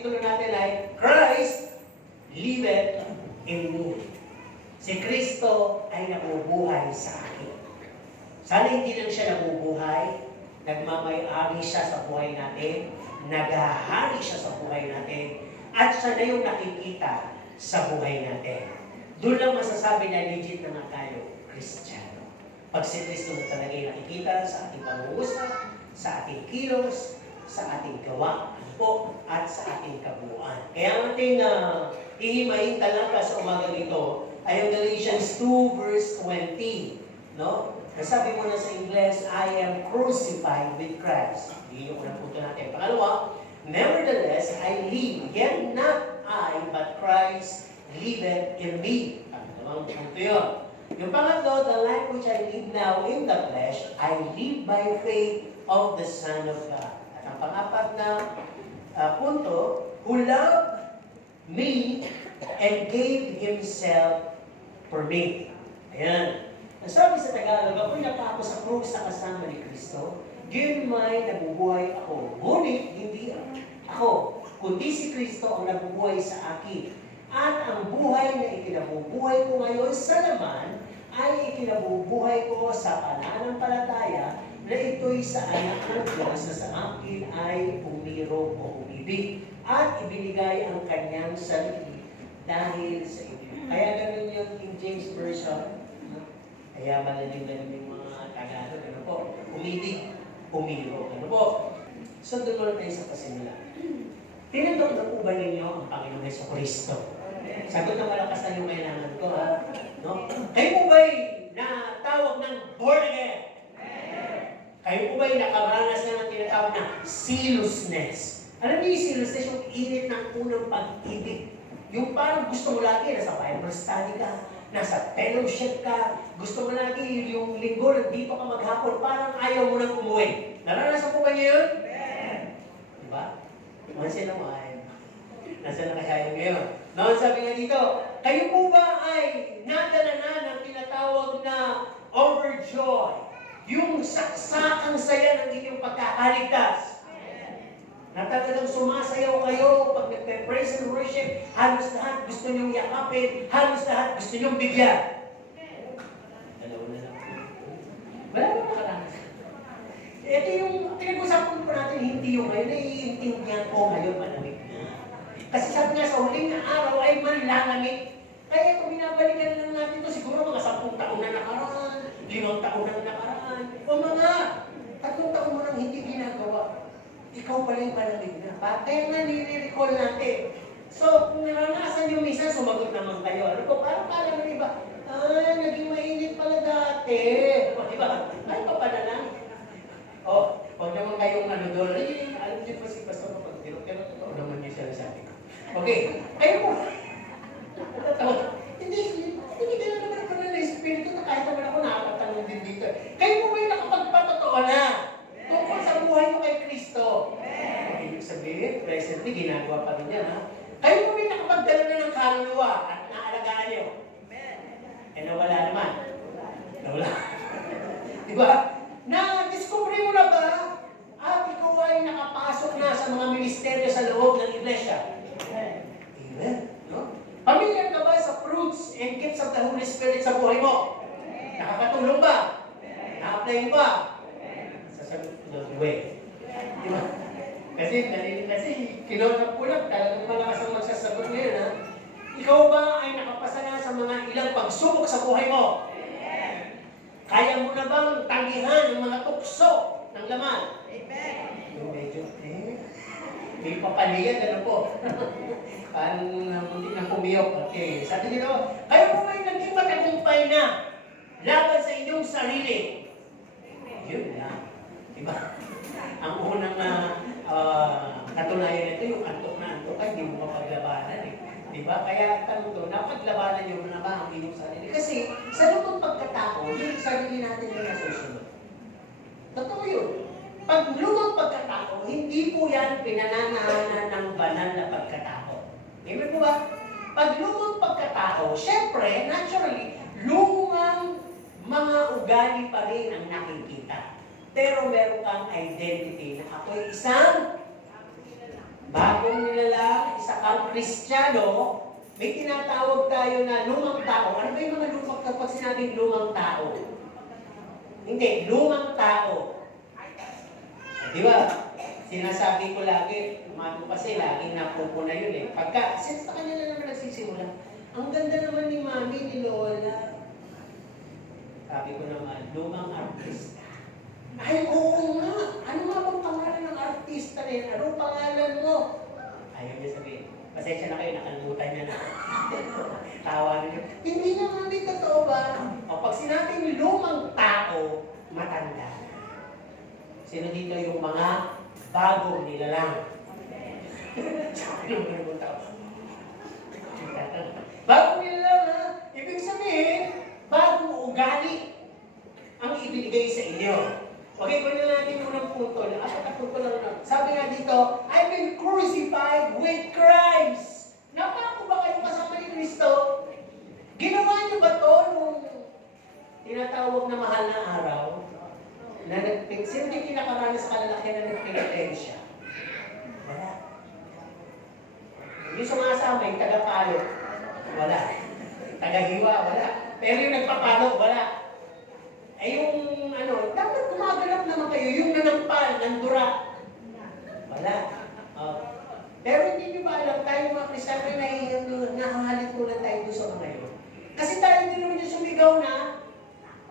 titulo natin ay Christ liveth in me. Si Kristo ay nabubuhay sa akin. Sana hindi lang siya nabubuhay, nagmamay-ari siya sa buhay natin, naghahari siya sa buhay natin, at siya na yung nakikita sa buhay natin. Doon lang masasabi na legit na nga tayo, Kristiyano. Pag si Kristo na talaga yung nakikita sa ating pangungusap, sa ating kilos, sa ating gawa, at sa ating kabuuan. Kaya ang ating ihimayin talata sa umaga nito ay yung Galatians 2 verse 20. No? Sabi mo na sa English, I am crucified with Christ. Hindi yung unang punto natin. Pangalawa, nevertheless, I live, yet not I, but Christ liveth in me. Pangalawang punto yun. Yung pangatlo, the life which I live now in the flesh, I live by faith of the Son of God. At ang pang-apat na punto, who loved me and gave Himself for me. Ayan. Ang sabi sa Tagalog, ako'y nakako sa krus na kasama ni Kristo, gayon may nabubuhay ako. Ngunit, hindi ako, kundi si Kristo ang nabubuhay sa akin. At ang buhay na ikinabubuhay ko ngayon sa laman, ay ikinabubuhay ko sa pananampalataya na ito'y sa anak ng Diyos na sa akin ay umiro o umibig at ibinigay ang kanyang sarili dahil sa inyo. Kaya ganun yung King James Version. Kaya malalim yung mga Tagalog. Ano po? Umibig, umiro. Ano po? So doon muna tayo sa pasimula. Tinanong na po ba ninyo ang Panginoon Jesucristo? Sagot na malakas na yung kailangan ko, ha? No? Kayo po ba'y natawag ng born again? Kayo po ba'y nakaranas na ng tinatawag na zealousness? Alam niyo yung zealousness, yung init ng unang pag-ibig. Yung parang gusto mo lagi, nasa Bible study ka, nasa fellowship ka, gusto mo lagi yung linggo, nandito ka maghapon, parang ayaw mo nang umuwi. Naranasan po ba niyo yun? Diba? Once in a while. Nasaan na kaya ngayon? Noon sabi nga dito, kayo po ba ay nadala na ng tinatawag na overjoy? Yung saksakang saya ng inyong pagkakaligtas. Na talagang sumasayaw kayo pag nagpe-praise and worship, halos lahat gusto niyong yakapin, halos lahat gusto niyong bigyan. Dalawa na lang. Wala ba makaranas? Ito yung pinag-usapan po natin, hindi yung ngayon, naiintindihan ko ngayon malamig na. Kasi sabi nga sa huling na araw ay manlalamig. Kaya kung binabalikan lang natin ito, siguro mga 10 taon na nakaraan, 5 taon na nakaraan, o mga 3 taon mo nang hindi ginagawa. Ikaw pala yung malamig na. Kaya nga nire-recall natin. So, kung naranasan yung minsan, sumagot naman kayo. Ano po, parang ng iba, naging mainit pala dati. O, diba? Ay, papala lang. O, huwag naman kayong ano doon. Ay, alam niyo po si Pastor kapag pero totoo naman niyo siya sabi ko. Okay, kayo po. Hindi kayo naman ako ng Espiritu na kahit naman ako nakakatanong din dito. Kayo po ba yung nakapagpatotoo na tungkol sa buhay mo kay Kristo? Ibig sabihin, presently, ginagawa pa rin yan, ha? Kayo po ba yung nakapagdala na ng kaluluwa at naalagaan niyo? Eh, nawala naman. Nawala. Diba? Na-discover mo na ba at ikaw ay nakapasok na sa mga ministeryo sa loob ng iglesia? Amen. No? Pamilyar ka ba sa fruits and gifts of the Holy Spirit sa buhay mo? Nakakatulong ba? Na-apply mo ba? Sasagot ko na, way. Diba? Kasi kinonap ko lang, talagang malakas ang magsasagot ngayon, ha? Ikaw ba ay nakapasa na sa mga ilang pagsubok sa buhay mo? Kaya mo na bang tanggihan ang mga tukso ng laman? Amen. Yung medyo, may papaligan, ano po? Parang hindi na pumiyok. Okay. Sabi nyo, kayo po may naging matagumpay na laban sa inyong sarili. Yun na. Diba? Ang unang katunayan nito, yung antok na antok ay hindi mo mapaglabanan eh. Diba? Kaya tanong to, napaglabanan nyo na ba ang inyong sarili? Kasi sa lutong pagkatao, yung sarili natin yung nasusunod. Totoo yun. Pag lutong pagkatao, hindi po yan pinananahanan ng banal na pagkatao. Amen po ba? Pag lutong pagkatao, syempre, naturally, lumang mga ugali pa rin ang nakikita. Pero meron kang identity na ako'y isang bagong nilalang, isa kang Kristiyano, may tinatawag tayo na lumang tao. Ano ba yung mga lumang, kapag sinabing lumang tao? Hindi, lumang tao. Di ba? Sinasabi ko lagi, umago kasi, laging napupuna yun eh. Pagka, since sa kanya na naman nagsisimula, ang ganda naman ni Mami, ni Lola. Sabi ko naman, lumang artista. Ay, oo nga. Ano nga bang pangalan ng artista na yun? Anong pangalan mo? Ayaw niya sabihin. Pasensya na kayo, nakalimutan niya na. Tawa niyo. Hindi na Mami, totoo ba? O pag sinabing lumang tao, matanda na. Sino dito yung mga bagong nilalang? Bagong nilalang, ha? Ibig sabihin, bagong ugali ang ibinigay sa inyo. Okay, kunin natin unang punto. Sabi nga dito, I've been crucified with Christ. Napako ba kayo kasama ni Kristo? Ginawa niyo ba ito nung tinatawag na mahal na araw? Sino yung pinakaranas sa kalalaki na nagpinitensya? Wala. Hindi sumasama yung taga-palo. Wala. Taga-hiwa, wala. Pero yung nagpapalo, wala. Ay yung dapat gumaganap naman kayo, yung nanampal, nandura. Wala. Pero hindi nyo ba alam, tayo mga Kristiyano na nahahalit muna tayo doon sa mga yun. Kasi tayo hindi naman yung sumigaw na,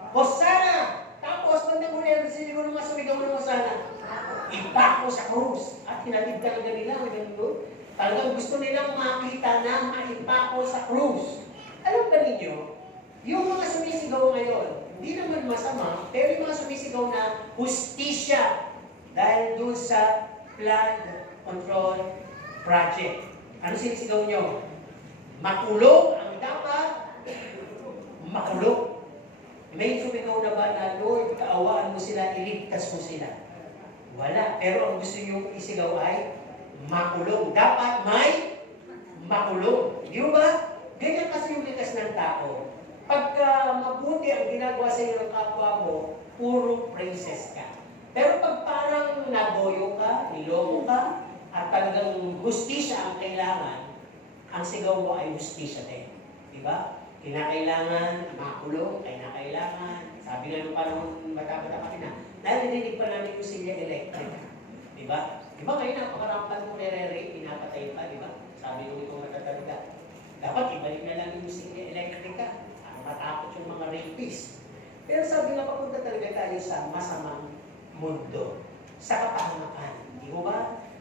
Hosanna! Tapos, bandang huli, sinigaw naman sumigaw ng Hosanna. Ipako sa krus. At hinatid talaga nila, talagang gusto nilang makita na maipako sa krus. Alam ba ninyo, yung mga sumisigaw ngayon, hindi naman masama, pero yung mga sumisigaw na hustisya dahil doon sa flood control project. Ano sinisigaw nyo? Makulong ang dapat. Makulong. May sumigaw na ba na, Lord, kaawaan mo sila, iligtas mo sila? Wala. Pero ang gusto nyo isigaw ay makulong. Dapat may makulong. Di ba? Ganyan kasi yung likas ng tao. Pagka mabuti ang ginagawa sa iyo ng kapwa mo, puro praises ka. Pero pag parang naboyo ka, niloko ka, at talagang hustisya ang kailangan, ang sigaw mo ay hustisya din. Di ba? Kinakailangan makulong, kinakailangan. Sabi nga nung panahon bata-bata kami na, narinig pa namin yung silya electric. Di ba? Di ba kayo napakarampan mo nire-rape, pinapatay pa, di ba? Sabi nung itong matatalaga. Dapat ibalik na lang yung silya electric ka. Matakot yung mga rapist. Pero sabi nga, papunta talaga tayo sa masamang mundo. Sa kapahamakan. Di ba ba?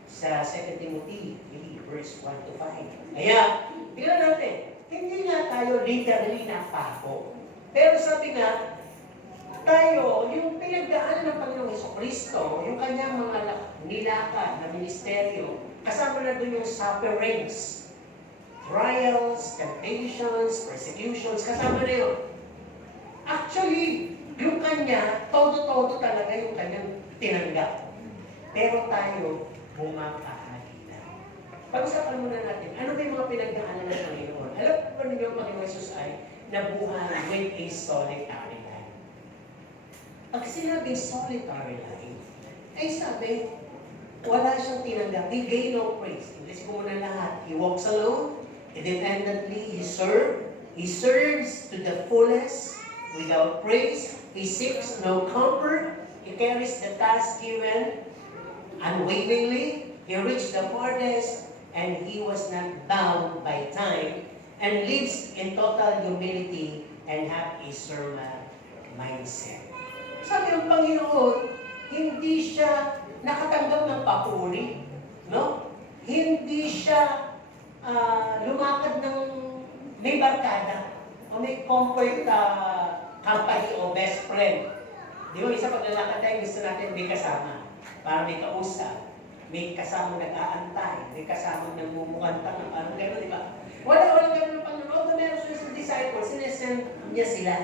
Sa 2 Timothy 3, verse 1 to 5. Kaya, tingnan natin. Hindi nga tayo literally napako. Pero sabi nga, tayo, yung pinagdaanan ng Panginoong Jesucristo, yung kanyang mga nilakad na ministeryo, kasama na doon yung sufferings, trials, temptations, persecutions, kasama na yun. Actually, yung kanya, todo-todo talaga yung kanyang tinanggap. Pero tayo, bumapahagi na. Pag-usapan muna natin, ano ba yung mga pinagdaanan ng Panginoon? Alam po ninyo, ang Panginoon Jesus ay nabuhay with a solitary life. Pag sinabing solitary life, ay sabi, wala siyang tinanggap. He gave no praise. English ko muna lahat. He walks alone. Independently, He serves to the fullest without praise. He seeks no comfort. He carries the task given unwaveringly. He reached the farthest, and He was not bound by time, and lives in total humility and have a servant mindset. Sabi ng Panginoon, hindi siya nakatanggap ng papuri, no? Hindi siya lumakad ng may barkada o may comfort company o best friend. Di ba, isa paglalakad tayo, gusto natin may kasama para may kausap, may kasama nag-aantay, may kasama nagmumukanta ng parang gano'n, di ba? Wala gano'n ng Panginoon. Although meron siya sa disciples, sinesend niya sila.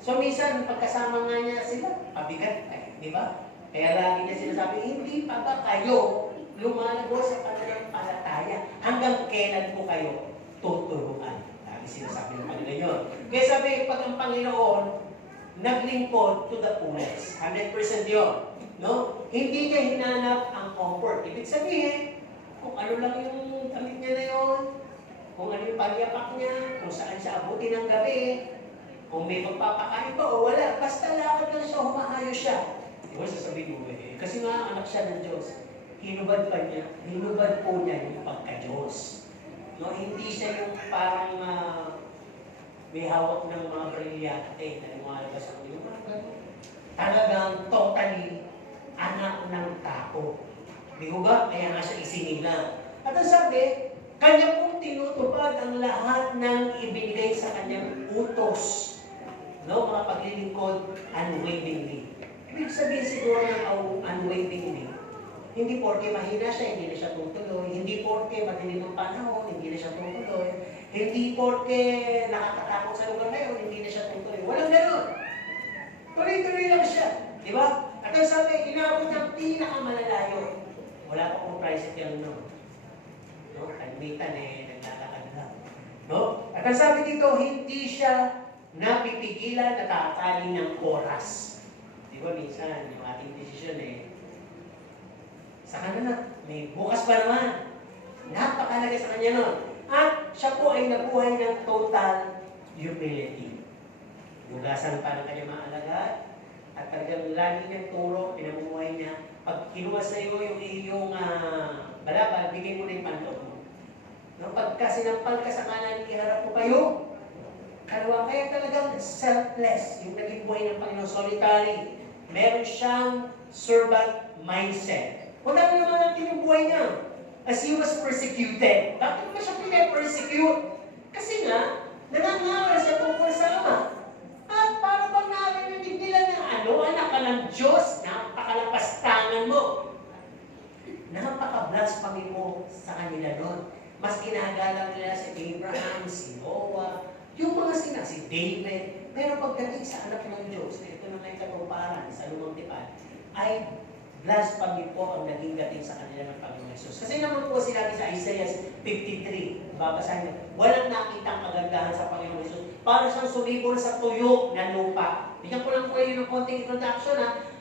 So minsan, pagkasama nga niya sila, pabigat, di ba? Kaya lagi niya sinasabi, hindi pa ba kayo lumalago sa pananampalataya? Hanggang kailan po kayo tuturuan? Lagi sinasabi ng Panginoon yun. Kaya sabi, pag ang Panginoon naglingkod to the fullest, 100% yun. No? Hindi niya hinanap ang comfort. Ibig sabihin, Kung ano lang yung damit niya na yun, kung ano yung pagyapak niya, kung saan siya abutin ng gabi, kung may magpapakain ba o wala, basta lakad lang siya, humahayos siya. Di ba sasabihin mo, kasi nga anak siya ng Diyos, hinubad po niya yung pagka-Diyos. No, hindi siya yung parang may hawak ng mga brilyante na lumalabas sa kanya. Talagang totally anak ng tao. Di ko ba? Kaya nga siya isinilang. At ang sabi, kanya pong tinutupad ang lahat ng ibinigay sa kanyang utos. No, mga paglilingkod unwaveringly. Ibig sabihin siguro ng unwaveringly, hindi porke mahina siya, hindi na siya tutuloy. Hindi porke madilim ang panahon, hindi na siya tutuloy. Hindi porke nakakatakot sa lugar na yun, hindi na siya tutuloy. Walang ganun. Tuloy-tuloy lang siya. Di ba? At ang sabi, inabot ng pinakamalalayo. Wala pa kong tricycle no. No? Kalmitan naglalakad lang. No? At ang sabi dito, hindi siya napipigilan na tatali ng oras. Di ba minsan, yung ating desisyon sa kanila, may bukas pa naman. Napakalaga sa kanya nun. At siya po ay nabuhay ng total humility. Hugasan pa ng kanyang mga alagad, at talagang lagi niyang turo, pinamumuhay niya. Pag kinuha sa iyo yung iyong balabal, bigay mo na yung panloob mo. No, pagka sinampal ka sa kanan, iharap mo kayo. Kalawa, kaya talagang selfless yung naging buhay ng Panginoon, solitary. Meron siyang servant mindset. Wala na naman natin yung buhay niya. As he was persecuted. Bakit ba siya pinapersecute? Kasi nga, nangangaral siya tungkol sa Ama. At para bang narinig nila na anak ka ng Diyos, napakalapastangan mo. Napaka-blasphemy mo sa kanila doon. Mas ginagalang nila si Abraham, si Noah, yung mga si David. Pero pagdating sa anak ng Diyos, ito na may katuparan sa lumang tipan, ay blasphemy po ang naging dating sa kanila ng Panginoon Jesus. Kasi naman po sinabi sa Isaiah 53, babasahin niyo, walang nakitang kagandahan sa Panginoon Jesus. Para siyang sumibol sa tuyo na lupa. Bigyan ko lang po kayo ng konting introduction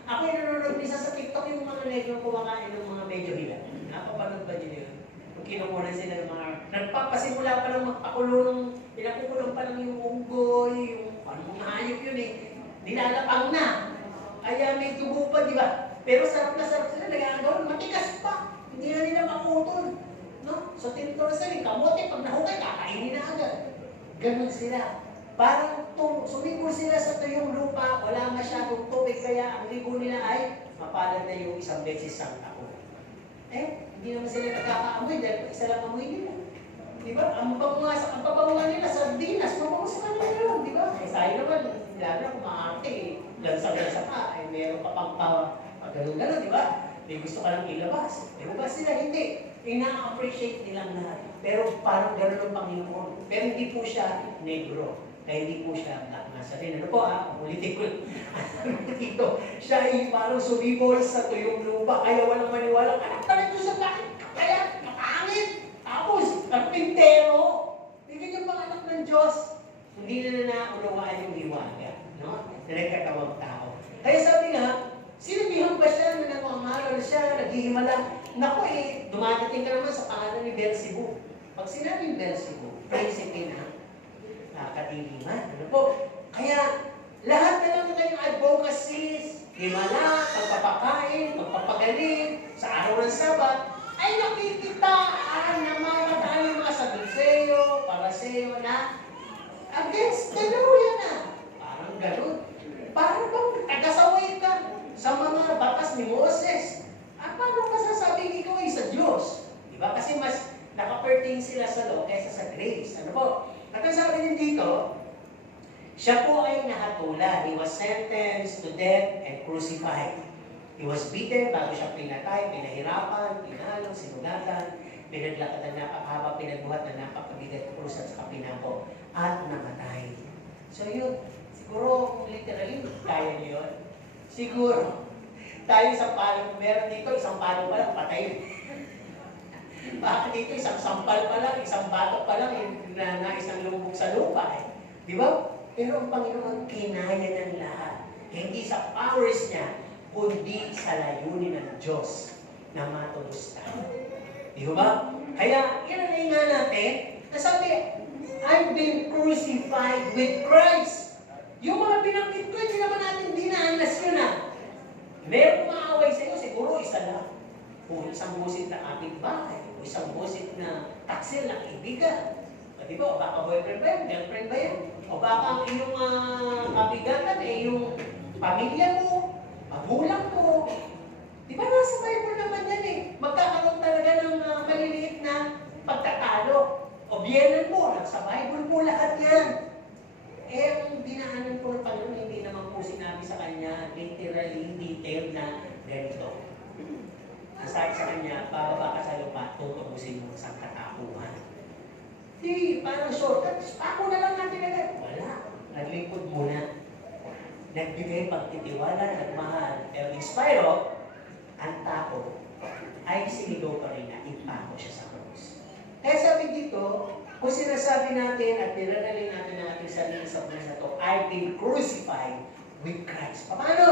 Ako ay nanonood minsan sa TikTok yung mga negro kumakain ng mga medyo hilang. Napapanood ba niyo yun? Kung kinukunan sila ng mga, nagpapasimula pa lang magpakulong, pinakukulong pa lang yung unggoy, yung mga hayop yun nilalapang na. Kaya may tubo pa, di ba? Pero sarap na sarap sila, nagagawin, matigas pa. Hindi na nila makutol. No? So, tinuturo sa kamote, pag nahukay, kakainin na agad. Ganun sila. Parang sumibol sila sa tuyong lupa, wala masyadong tubig, kaya ang ligo nila ay mapalad na yung isang beses sa taon. Hindi naman sila nagkakaamoy dahil isa lang amoy nila. Di ba? Ang pabanguan nila, sardinas, mabango sa kanila yun, di ba? Sayo naman, lalo na kumaarte, lansa-lansa ka, meron pa pang ganun-ganun, di ba? May gusto ka lang ilabas. Di ba sila? Hindi. Ina-appreciate nilang lahat. Pero parang gano'n ang Panginoon. Pero hindi po siya negro. Kaya hindi po siya black nasa rin. Ano po ulitin ko. Dito, siya ay parang sumibol sa tuyong lupa. Kaya walang maniwalang, anak ka na sa bakit? Kaya, kapangit. Tapos, karpintero. Hindi yung mga anak ng Diyos. Hindi na naunawaan yung hiwaga. No? Na nagkatawang tao. Kaya sabi nga, sinabihan ba siya na nangangaral siya, naghihimala? Naku dumadating ka naman sa pangalan ni Beelzebub. Pag sinabing Beelzebub, prinsipe na kadiliman. Ano po? Kaya, lahat na lang kayong advocacies, himala, pagpapakain, pagpapagaling, sa araw ng Sabat, ay nakikitaan ng mga tayong mga Saduceo, Paraseo na against the law yan Parang gano'n. Parang bang tagasaway ka sa mga batas ni Moses. Paano masasabing ikaw ay sa Diyos? Diba? Kasi mas nakapertain sila sa law kaysa sa grace. Ano po? At ang sabi din dito, siya po ay nahatulan. He was sentenced to death and crucified. He was beaten bago siya pinatay, pinahirapan, pinalong, sinugatan, pinaglakad na napakahaba, pinagbuhat na napakabigat krus at saka pinako, at namatay. So yun, siguro literally, kaya niyo yun. Siguro, tayo isang palong, meron dito, isang palong pa lang, patay. Bakit dito, isang sampal pa lang, isang batok pa lang, na isang lumubog sa lupa Di ba? Pero ang Panginoon, kinaya ng lahat. Hindi sa powers niya, kundi sa layunin ng Diyos na matulus tayo. Di ba? Kaya, yan nga natin, nasabi, I've been crucified with Christ. Yung mga binanggit ko, hindi naman natin dinaanas yun Meron maaway sa iyo, siguro isa lang. O isang busit na kapitbahay, o isang busit na taksil na kaibigan. O di ba? O baka boyfriend ba yan? Girlfriend ba yan? O baka ang iyong kabigatan yung pamilya mo, magulang mo. Di ba nasa Bible naman yan Magkakaroon talaga ng maliliit na pagtatalo. O biyenan mo, nasa Bible mo lahat yan. Ang dinaanan ko ng Panginoon, hindi naman po sinabi sa kanya, literally, detailed na ganito. Ang sabi sa kanya, bababa ka sa lupa, tutubusin mo sa katakuhan. Di, parang shortcut, ako na lang natin agad. Wala, naglingkod muna. Nagbigay pagtitiwala, nagmahal. Pero in spite of, ang tao ay sinigaw pa rin na ipako siya sa krus. Kaya sabi dito, kung sinasabi natin at niraralin natin ang ating sarili sa buhay na ito, I've been crucified with Christ. Paano?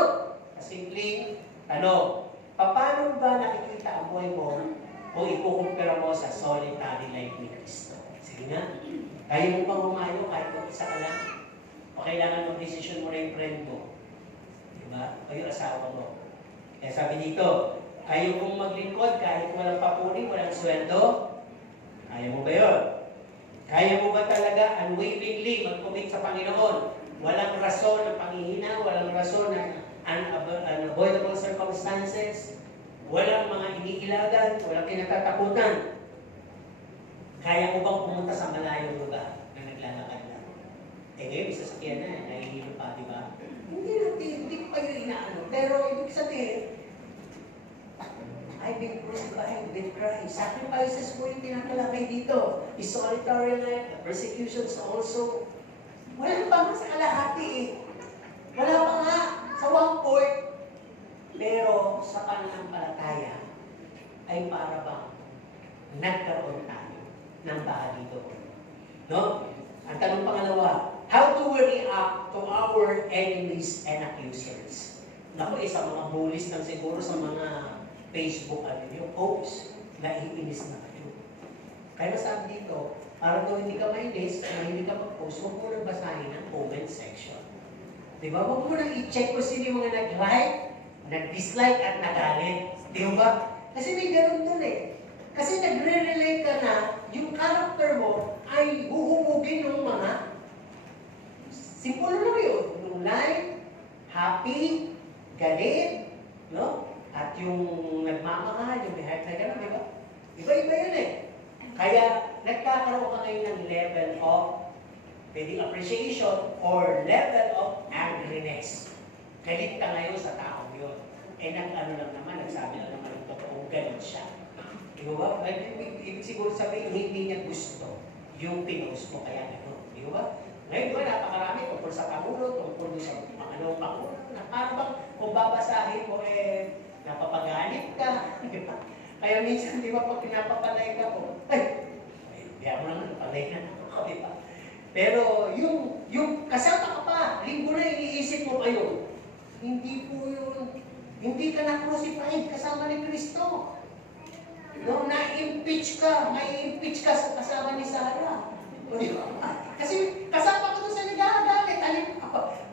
Simpleng tanong, paano ba nakikita ang buhay mo kung ikukumpira mo sa solitary life ni Kristo? Sige nga, kaya mo bang umayo kahit mag-isa ka lang? O kailangan mag-decision mo na yung friend mo? Diba? O yung asawa mo? Kaya sabi dito, ayaw mong maglingkod kahit walang papuri, walang sweldo? Ayaw mo ba yun? Kaya mo ba talaga unwaveringly mag-commit sa Panginoon? Walang rason ng panghihina, walang rason ng unavoidable circumstances, walang mga iniilagan, walang kinatatakutan. Kaya mo bang pumunta sa malayong lugar na naglalakad lang? Ngayon, isa sasakyan na, nahihilo pa, di ba? Hindi ko kayo inaano. Pero ibig sabihin, I've been crucified with Christ. Sacrifices mo yung tinakalakay dito. The solitary life, the persecutions also. Wala pa nga sa kalahati Wala pa nga sa 1/4. Pero sa pananampalataya ay para bang nagkaroon tayo ng bahagi doon. No? Ang tanong pangalawa, how do we react to our enemies and accusers? Naku, sa mga bullies lang siguro sa mga Facebook yung post, naiinis na kayo. Kaya sabi dito, para daw hindi ka mainis, hindi ka mag-post, huwag mo nang basahin ang comment section. Diba? Huwag mo nang i-check kung sino yung mga nag-like, nag-dislike at nagalit. Diba? Kasi may ganun dun Kasi nagre-relate ka na, yung character mo ay huhumugin ng mga simple lang yun. Yung like, happy, galit, no? At yung nagmamahal, yung may heart na gano'n, di ba? Iba-iba yun Kaya, nagkakaroon ka ngayon ng level of pwedeng appreciation or level of angriness. Galit ka ngayon sa taong yun. Nag-ano lang naman, nagsabi lang naman ng totoong galit siya. Di ba? Ibig siguro sabihin, hindi niya gusto yung pinost mo kaya gano'n. Di ba? Ngayon ba, napakarami tungkol sa Pangulo, tungkol sa Pangulo, na parang kung babasahin mo napapagalit ka. Kaya minsan, di ba, pag pinapapalay ka po, di mo naman, napalay na ako, di ba? Pero yung kasama ka pa, linggo na iniisip mo kayo, hindi po yun, hindi ka na-crucified kasama ni Kristo. No, na-impeach ka, may impeach ka sa kasama ni Sarah. Kasi kasama ko doon sa nagagalit,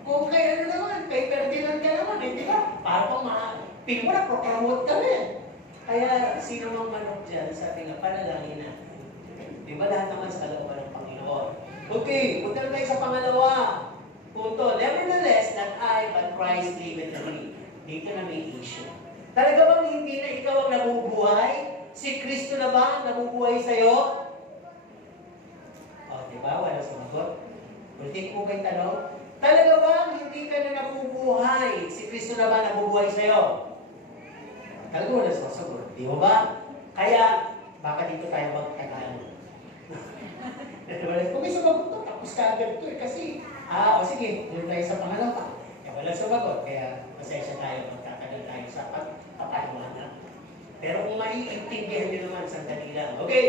kung kay ano naman, kay Ferdinand ka naman, di ba? Para pang pin mo na, propromote ka rin. Kaya, sino mang manok dyan, sabi nga, panalangin natin. Di ba lahat naman sa kalooban ng Panginoon? Okay, punta na tayo sa pangalawa. Punto, nevertheless, not I, but Christ liveth in me. Dito na may issue. Talaga bang hindi na ikaw ang nabubuhay? Si Kristo na ba ang nabubuhay sa'yo? O, di ba? Wala sumagot. Ulitin ko kayo tanong. Talaga bang hindi ka na nabubuhay? Si Kristo na ba nabubuhay sa'yo? Talaga wala sumasagot. Di ba ba? Kaya, baka dito tayo magtagal. Kung may sumagot to, tapos ka agad to kasi, o sige, tuloy tayo sa pangalawa. Wala sumagot, kaya pasensya tayo, magtatagal tayo sa pagpapaliwanag. Pero kung maiintindihan nyo naman, sandali lang. Okay,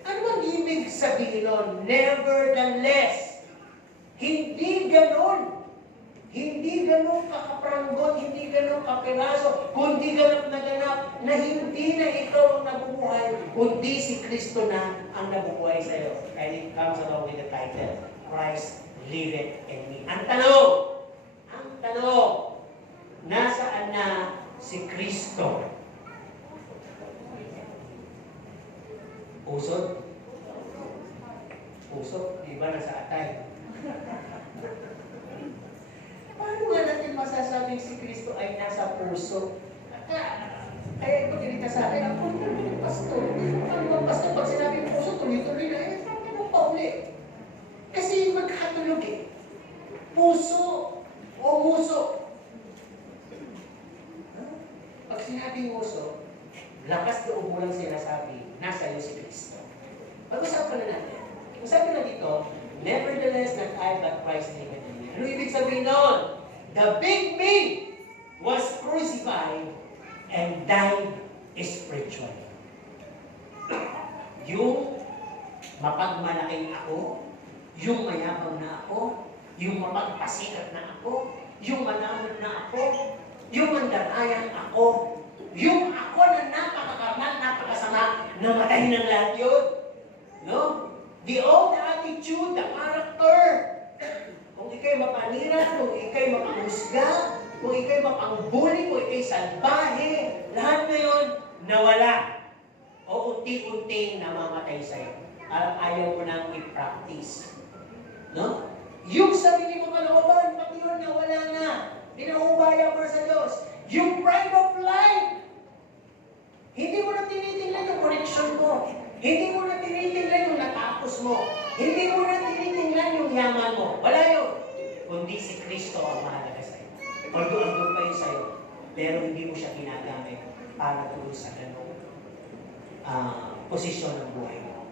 ano bang ibig sabihin nun? Nevertheless, hindi ganon. Hindi ganun kakapranggot, hindi ganun kapiraso, kundi ganap na hindi na ikaw ang nabubuhay, kundi si Kristo na ang nabubuhay sa iyo. And it comes along with the title, Christ liveth in me. Ang tanong, nasaan na si Kristo? Pusod? Puso? Di ba nasa atay? Paano nga natin masasabing si Kristo ay nasa puso? Kaya ito kinita sa akin, ang punto ng pastor. Ang mga pastor, pag sinabing puso, tuloy-tuloy na, sabi mo pa uli. Kasi magkatulog eh. Puso o muso. Pag sinabing muso, lakas loob mo lang sinasabi, nasa iyo si Kristo. Pag-usapan na natin. Sabi na dito, nevertheless, not I, but Christ liveth in me. Ano ibig sabihin noon? The big me was crucified and died spiritually. Yung mapagmalaking ako, yung mayabang na ako, yung mapagpasikat na ako, yung manamon na ako, yung mandarayang ako, yung ako na napakakarnal, napakasama, namatay ng lahat yun. No? The old attitude, the character. Kung ikay mapanira, kung ikay mapanghusga, kung ikay mapangbuli, kung ikay salbahe, lahat na yun, nawala. O unti-unting namamatay sa'yo. Ayaw mo nang i-practice. No? Yung sarili mo kalooban, pati yun nawala na. Pinaubaya mo sa Diyos. Yung pride of life, hindi mo na tinitingnan yung connection mo. Hindi mo na tinitingnan yung natapos mo. Hindi mo na tinitingnan yung yaman mo. Wala yun. Kundi si Kristo ang mahalaga sa'yo. Although andun pa yun sa'yo, pero hindi mo siya ginagamit para doon sa ganong posisyon ng buhay mo.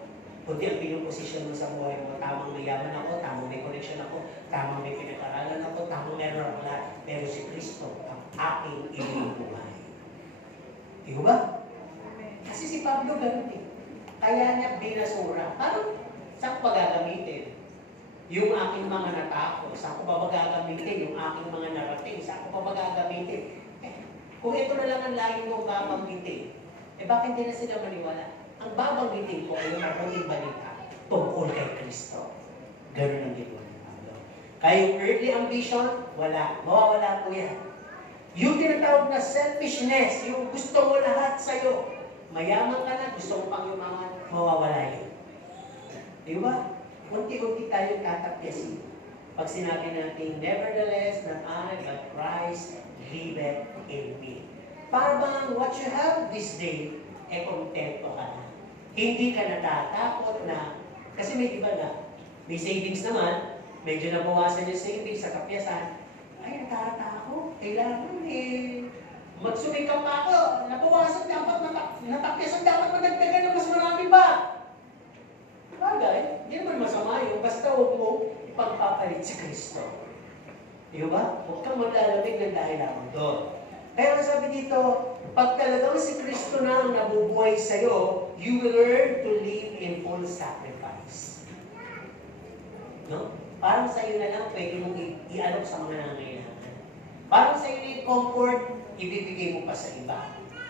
Kundi ang pinuposisyon mo sa buhay mo, tamang may yaman ako, tamang may connection ako, tamang may pinag-aralan ako, tamang meron ako lahat. Pero si Kristo ang aking ibinubuhay. Di ba? Kasi si Pablo ganun eh. Kaya niya binasura. Parang, saan ko ba gagamitin? Yung aking mga natako. Saan ko ba gagamitin? Yung aking mga narating. Saan ko ba gagamitin? Kung ito na lang ang lagi kong babanggitin, bakit hindi na sila maniwala? Ang babanggitin ko ay yung mabuting balita tungkol kay Kristo. Ganun ang ginawa ni Pablo. Kaya yung earthly ambition, wala. Mawawala po yan. Yung tinatawag na selfishness, yung gusto mo lahat sa'yo, mayaman ka na, gusto mo pang yumaman, mawawala yun. Di ba? Unti-unti tayo tatapyasin. Pag sinabi natin, nevertheless, not I, but Christ liveth in me. Para bang what you have this day, kontento ka na. Hindi ka natatakot na, kasi may iba na, may savings naman, medyo nabawasan yung savings sa kapyasan, ay, natatakot, kailangan magsumikap pa ako, nabawasan dapat natakyasan, dapat madagdagan ng mas marami ba? Bagay, hindi naman masama yun, basta huwag mo ipagpapalit si Kristo. Di ba? Huwag kang maglalamig ng dahil lamang doon. Kaya sabi dito, pag talagang si Kristo na ang nabubuhay sa'yo, you will learn to live in full sacrifice. No? Parang sa'yo na lang pwede mong i-alok sa mga nangangailangan. Parang sa'yo na yung comfort, ibibigay mo pa sa iba.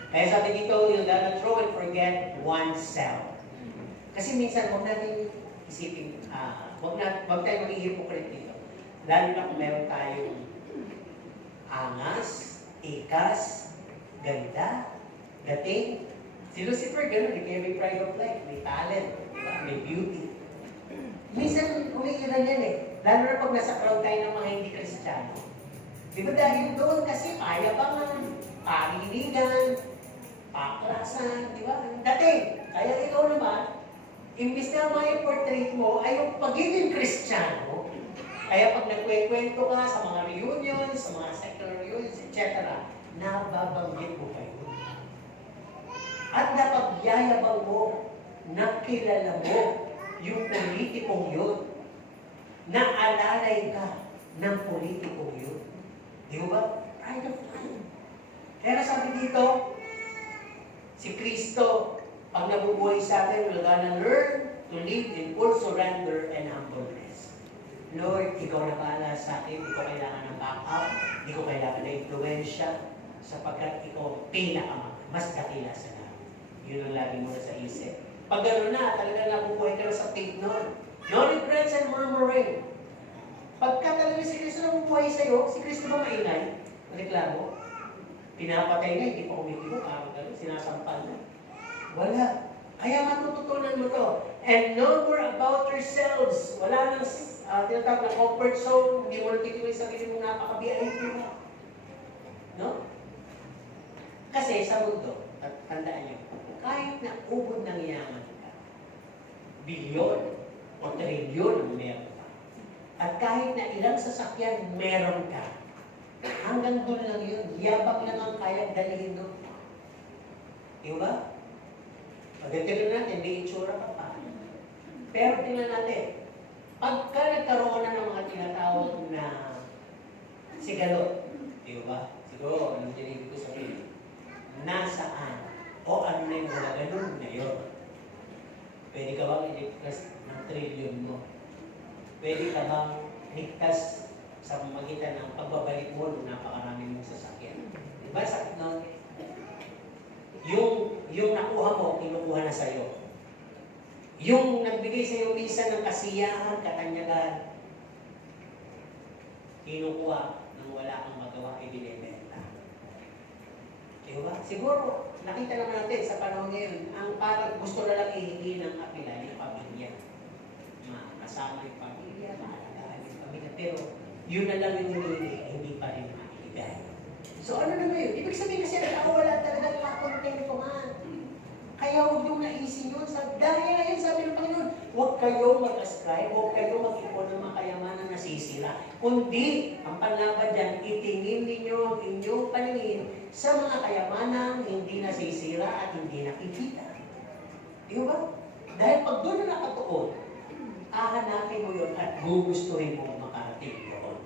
Kaya sabi dito, you'll not throw and forget oneself. Kasi minsan, huwag natin isipin, huwag tayo maging hypocrite dito. Lalo na kung meron tayong angas, ikas, ganda, dating. Si Lucifer, gano'n, may pride of life, may talent, may beauty. Minsan, umiilan yan eh. Lalo na pag nasa crowd tayo ng mga hindi Kristiyano. Di ba dahil doon kasi payabangan, pariligan, paklasan, di ba? Dating. Kaya ikaw naman, imbis na may portrait mo ay yung pagiging Kristiyano. Kaya pag nagkwekwento ka sa mga reunions, sa mga secular reunions, etc., nababanggit mo kayo. At napagyayabang mo, nakilala mo yung politikong yun. Naalalay ka ng politikong yun. Di ba? Pride of life. Kaya sabi dito, si Kristo, pag nabubuhay sa atin, we're gonna learn to live in full surrender and humbleness. Lord, ikaw na bahala sa akin, hindi ko kailangan ng backup, hindi ko kailangan ng influensya, sapagkat ikaw mas dakila sa namin. Yun ang lagi mo na sa isip. Pag gano'n na, talaga nabubuhay ka na sa faith nun. No regrets and murmuring. Pagka talaga si Kristo nabubuhay sa'yo, si Kristo ba maingay? Reklamo? Pinapatay na, hindi pa kumitibo, parang gano'n, sinasampal na. Wala. Kaya matututunan mo to. And no more about yourselves. Wala nang tinatawag na comfort zone, hindi mo nagtitiwala sa sarili mo napaka-VIP mo. No? Kasi sa mundo, at tandaan niyo, kahit na ubod ng yaman ka, bilyon o trilyon ang meron ka, at kahit na ilang sasakyan meron ka, hanggang doon lang yun, yabang lang ang kaya dalhin doon. Di ba? Pagdating natin, may itsura ka pa. Pero tingnan natin, pagka nagkaroon na ng mga tinatawag na sigalot, di ba? Siguro, anong tinigil ko sabihin? Nasaan? O ano na yung mga ganun na yun? Pwede ka bang iligtas ng trilyon mo? Pwede ka bang ligtas sa magitan ng pagbabalik mo nung napakarami mong sasakyan? Di ba? Sakit nun? Yung nakuha mo, kinukuha na sa'yo. Yung nagbigay sa'yo minsan ng kasiyahan, katanyagan, kinukuha nang wala kang magawa, ibinibenta. Diba? Siguro, nakita naman natin sa panahon ngayon, ang parang gusto na lang ihingi ng kapila yung pamilya. Makasama yung pamilya, maalagaan yung pamilya. Pero, yun na lang yung hinihingi, hindi pa rin maibigay. So ano na ngayon? Ibig sabihin kasi wala talagang kakontentuhan. Kaya huwag yung naisin yun. Dahil ngayon sabi ng Panginoon, huwag kayong mag-ascribe, huwag kayong mag-ipon ng mga kayamanan na sisira. Kundi, ang panlaban dyan, itingin ninyo ang inyong paningin sa mga kayamanan hindi nasisira at hindi nakikita. Di ba? Dahil pag doon na nakatuon, hahanapin mo yun at gugustuhin mo makarating doon.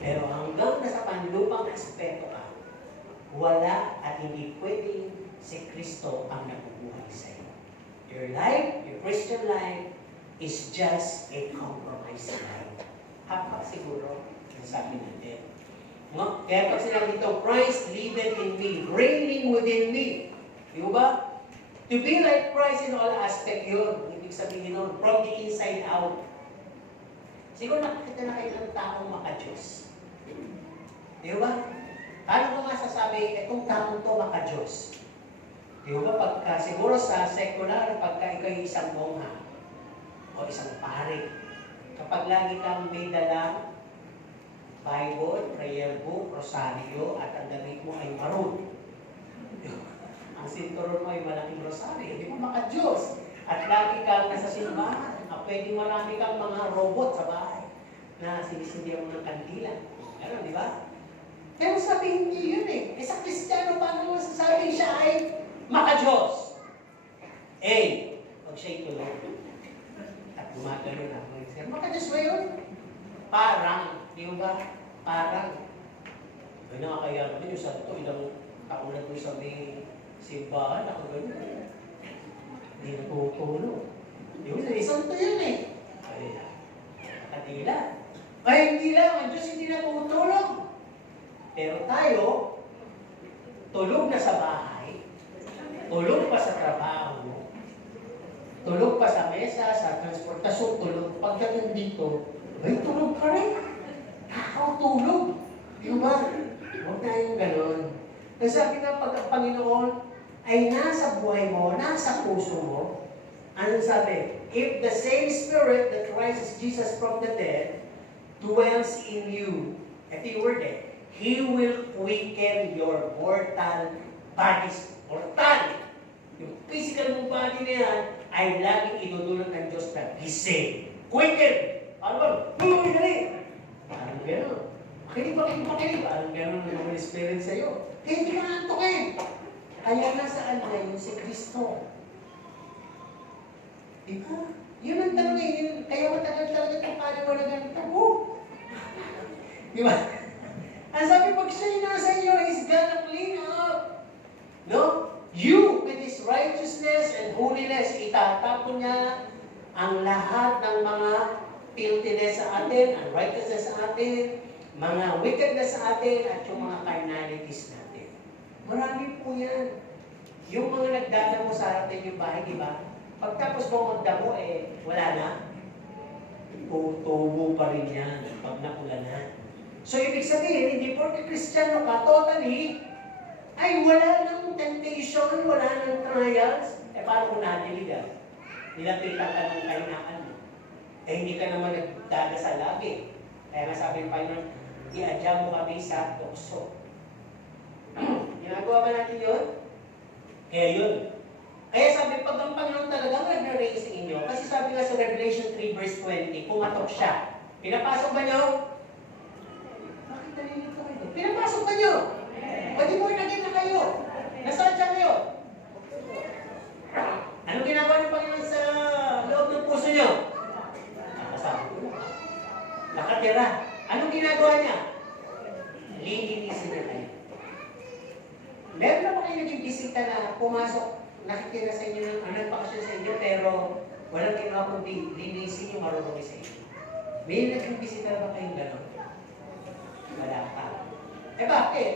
Pero hanggang nasa panlupang aspeto ka, wala at hindi pwedeng si Kristo ang nabubuhay sa iyo. Your life, your Christian life, is just a compromise life. Hapak siguro, ang sabi natin. No? Kaya pag sinabi dito, Christ liveth in me, reigning within me. Di ba? To be like Christ in all aspect yun. Ibig sabihin nun, from the inside out. Siguro nakakita na kayo ng taong maka-Diyos. Di ba? Paano ko nga sasabi, itong taong to maka-Diyos? Di ba? Pagka, siguro sa secular, pagka ikaw isang mongha o isang pare, kapag lagi kang may dalang Bible, prayer book, rosaryo, at ang damit mo ay maroon. Ang sinturon mo ay malaking rosaryo, hindi mo maka-Diyos. At lagi kang nasa simbahan, pwede marami kang mga robot sa bahay na sinisindihan mo ng kandila. Ano, di ba? Pero sabi hindi yun eh. Sa Kristiyano, paano masasabing siya ay maka-Diyos? Pag siya'y tulog at gumagano na, maka-Diyos ba yun? Parang, di ba? Parang. May nakakaya naman yung santo, ilang taon na doon sa may simbahan, ako gano'n. Hindi natutulog. Di ba? Santo yun eh. Ay, nakatila. Ay, hindi lang. Ang Diyos hindi natutulog. Pero tayo, tulog na sa bahay, tulog pa sa trabaho, tulog pa sa mesa, sa transportasyon, tulog. Pagdating dito, ay tulog ka rin. Tulog. Di ba? Huwag tayong ganon. Nasabi nga pag ang Panginoon ay nasa buhay mo, nasa puso mo, anong sabi? If the same Spirit that rises Jesus from the dead dwells in you, ito yung word eh, He will quicken your mortal bodies. Mortal! Yung physical mong body na yan ay laging idudulot ng Diyos na gising. Quicken! Ano ba? Uy, dali! Parang gano'n. Makinig. Parang gano'n ang Holy Spirit sa'yo. Kaya hindi ka naantokin. Kaya nasaan na yun si Kristo? Diba? Yun ang tanong eh. Kaya matagal talaga itong paliwanagan ito. Diba? Ang sabi, pag siya'y nasa iyo, is gonna clean up. No? You, with His righteousness and holiness, itatapon niya ang lahat ng mga filthiness sa atin, unrighteousness sa atin, mga wickedness sa atin, at yung mga carnalities natin. Marami po yan. Yung mga nagdadamo sa harap ng yung bahay, di ba? Pagtapos mo magdamo, wala na. Tubo pa rin yan pag nakulanan. So, ibig sabihin, hindi porke Kristiyano ka, totally, ay wala nang temptation, wala nang trials. Paano mo nadiligan? Nilapitan ka ng kahinaan mo. Hindi ka naman nagdadasal lagi. Kaya nga sabi ng Panginoon, iadya mo kami sa tukso. Ginagawa ba natin yun? Kaya yun. Kaya sabi, pag ang Panginoon talagang nag-raise sa inyo, kasi sabi nga sa Revelation 3 verse 20, pumatok siya. Pinapasok ba nyo? Bakit nalilito kayo? Pinapasok ba nyo? O di born again na kayo? Nasaan siya kayo? Anong ginagawa ng Panginoon sa loob ng puso nyo? Nakasabi ko na. Nakatira. Anong ginagawa niya? Lilinisin na kayo. Meron na ba kayo naging bisita na pumasok, nakikita sa inyo ng nagpakasyon sa inyo, pero walang ginawa kundi linisin yung marunong sa inyo? May naging bisita na ba kayong gano'n? Wala pa. Bakit?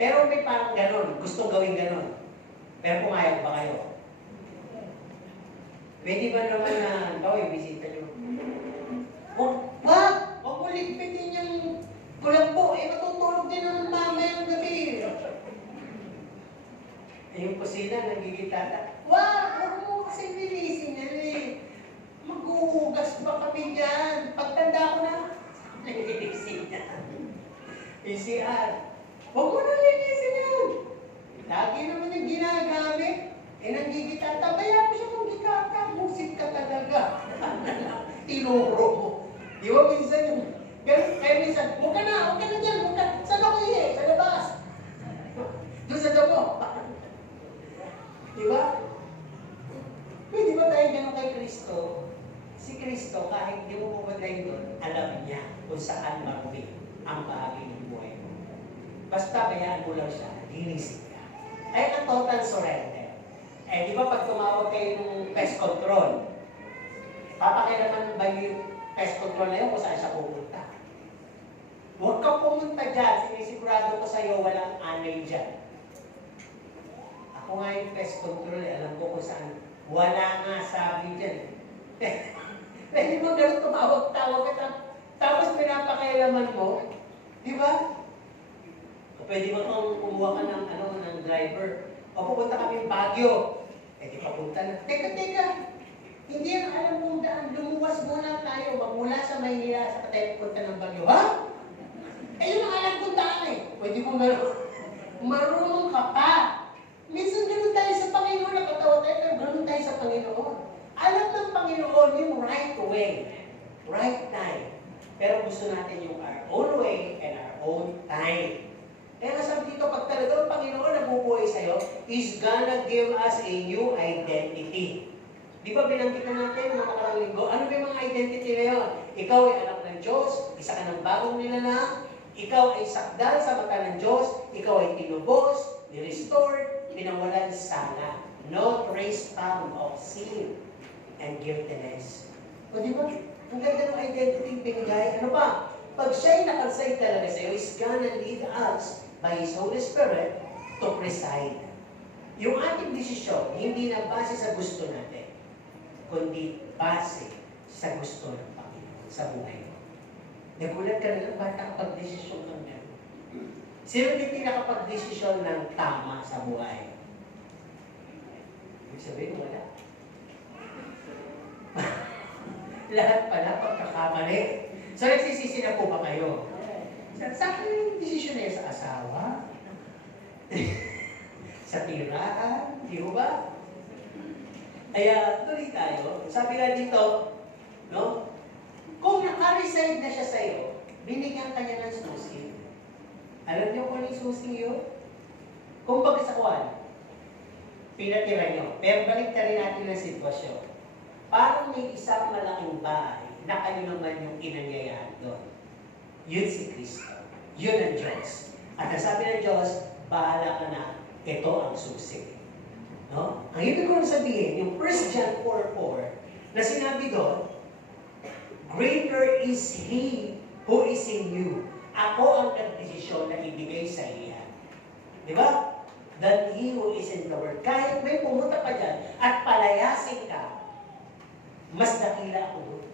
Pero may parang gano'n, gustong gawin gano'n. Pero pumayag ba kayo? Pwede ba naman na, yung bisita nyo? Wag mo ligpitin yung kulambo. Matutulog din ng mamayang gabi. Yung kusina, nagigitata. Huwag mo kasi nilisin yan Maghuhugas ba kami dyan? Pagtanda ko na, nililisin yan. PCR. Huwag mo na linisin yan. Lagi naman yung ginagamit. Nagigitata. Bayan mo siya kung gigata. Musik ka talaga. Tinuro mo. Di ba minsan yung... Kaya minsan, huwag ka na dyan. Saan ako Sa labas. Doon sa damo. Diba? Pwede ba tayo gano'n kay Kristo? Si Kristo, kahit di mo pumatay doon, alam niya kung saan marumi ang bahagi ng buhay mo. Basta bayaan mo lang siya, linisin ka. Ay, ang total surrender. Di ba pag tumawag kayo ng pest control, papakilaman ba yung pest control na yun kung saan siya pupunta? Huwag kang pumunta dyan, sinisigurado ko sa'yo, walang anay dyan. Ako nga yung pest control, alam ko kung saan. Wala nga sabi dyan. Pwede mo gano'n tumawag-tawag ka tapos pinapakailaman mo. Di ba? O pwede mo kang kumuha ka ng driver. O pupunta kami Baguio. Di papunta na. Teka. Hindi ang alam mong daan. Lumuwas muna tayo. Magmula sa Maynila sa tayo pupunta ng Baguio. Ha? Yun ang alam kong daan Pwede mo gano'n. Marunong ka pa. Minsan gano'n tayo sa Panginoon, nakatawa tayo, pero gano'n tayo sa Panginoon. Alam ng Panginoon yung right way, right time. Pero gusto natin yung our own way and our own time. Kaya sabi dito, pag talagang Panginoon nabubuhay sa'yo, He's gonna give us a new identity. Di ba binanggit na natin mga nakarang linggo? Ano ba yung mga identity na yun? Ikaw ay anak ng Diyos, isa ka ng bagong nilalang, ikaw ay sakdal sa mata ng Diyos, ikaw ay tinubos, ni-restored, pinawalan sala. No trace found of sin and guiltiness. O di ba? Ang ganda ng identity binigay. Ano ba? Pag siya'y nakansay talaga sa'yo, is gonna lead us by His Holy Spirit to preside. Yung ating desisyon, hindi na base sa gusto natin, kundi base sa gusto ng Panginoon sa buhay mo. Nagulat ka na lang, ba't nakapag-desisyon kang gano'n? Sino hindi nakapag-desisyon ng tama sa buhay? Ibig sabihin, wala. Lahat pala pagkakamali. So, nagsisisi na po ba kayo? Sa akin yung desisyon na yun sa asawa? Sa tiraan? Di ba? Kaya, tuloy tayo. Sabi nga dito, no? Kung naka-reside na siya sa'yo, binigyan ka niya ng susi. Alam niyo kung ano yung susi yun? Kung pagkasakuan, pinatira niyo. Pero balik na rin natin ng sitwasyon. Parang may isang malaking bahay na kayo naman yung inanyayahan doon. Yun si Kristo. Yun ang Diyos. At ang sabi ng Diyos, bahala ka na, ito ang susi. No? Ang ibig ko sabihin, yung 1 John 4:4, na sinabi doon, greater is He who is in you. Ako ang nagdesisyon na ibigay sa iya. Di ba? Than He who is in the world. Kahit may pumunta pa dyan at palayasin ka, mas dakila ako doon.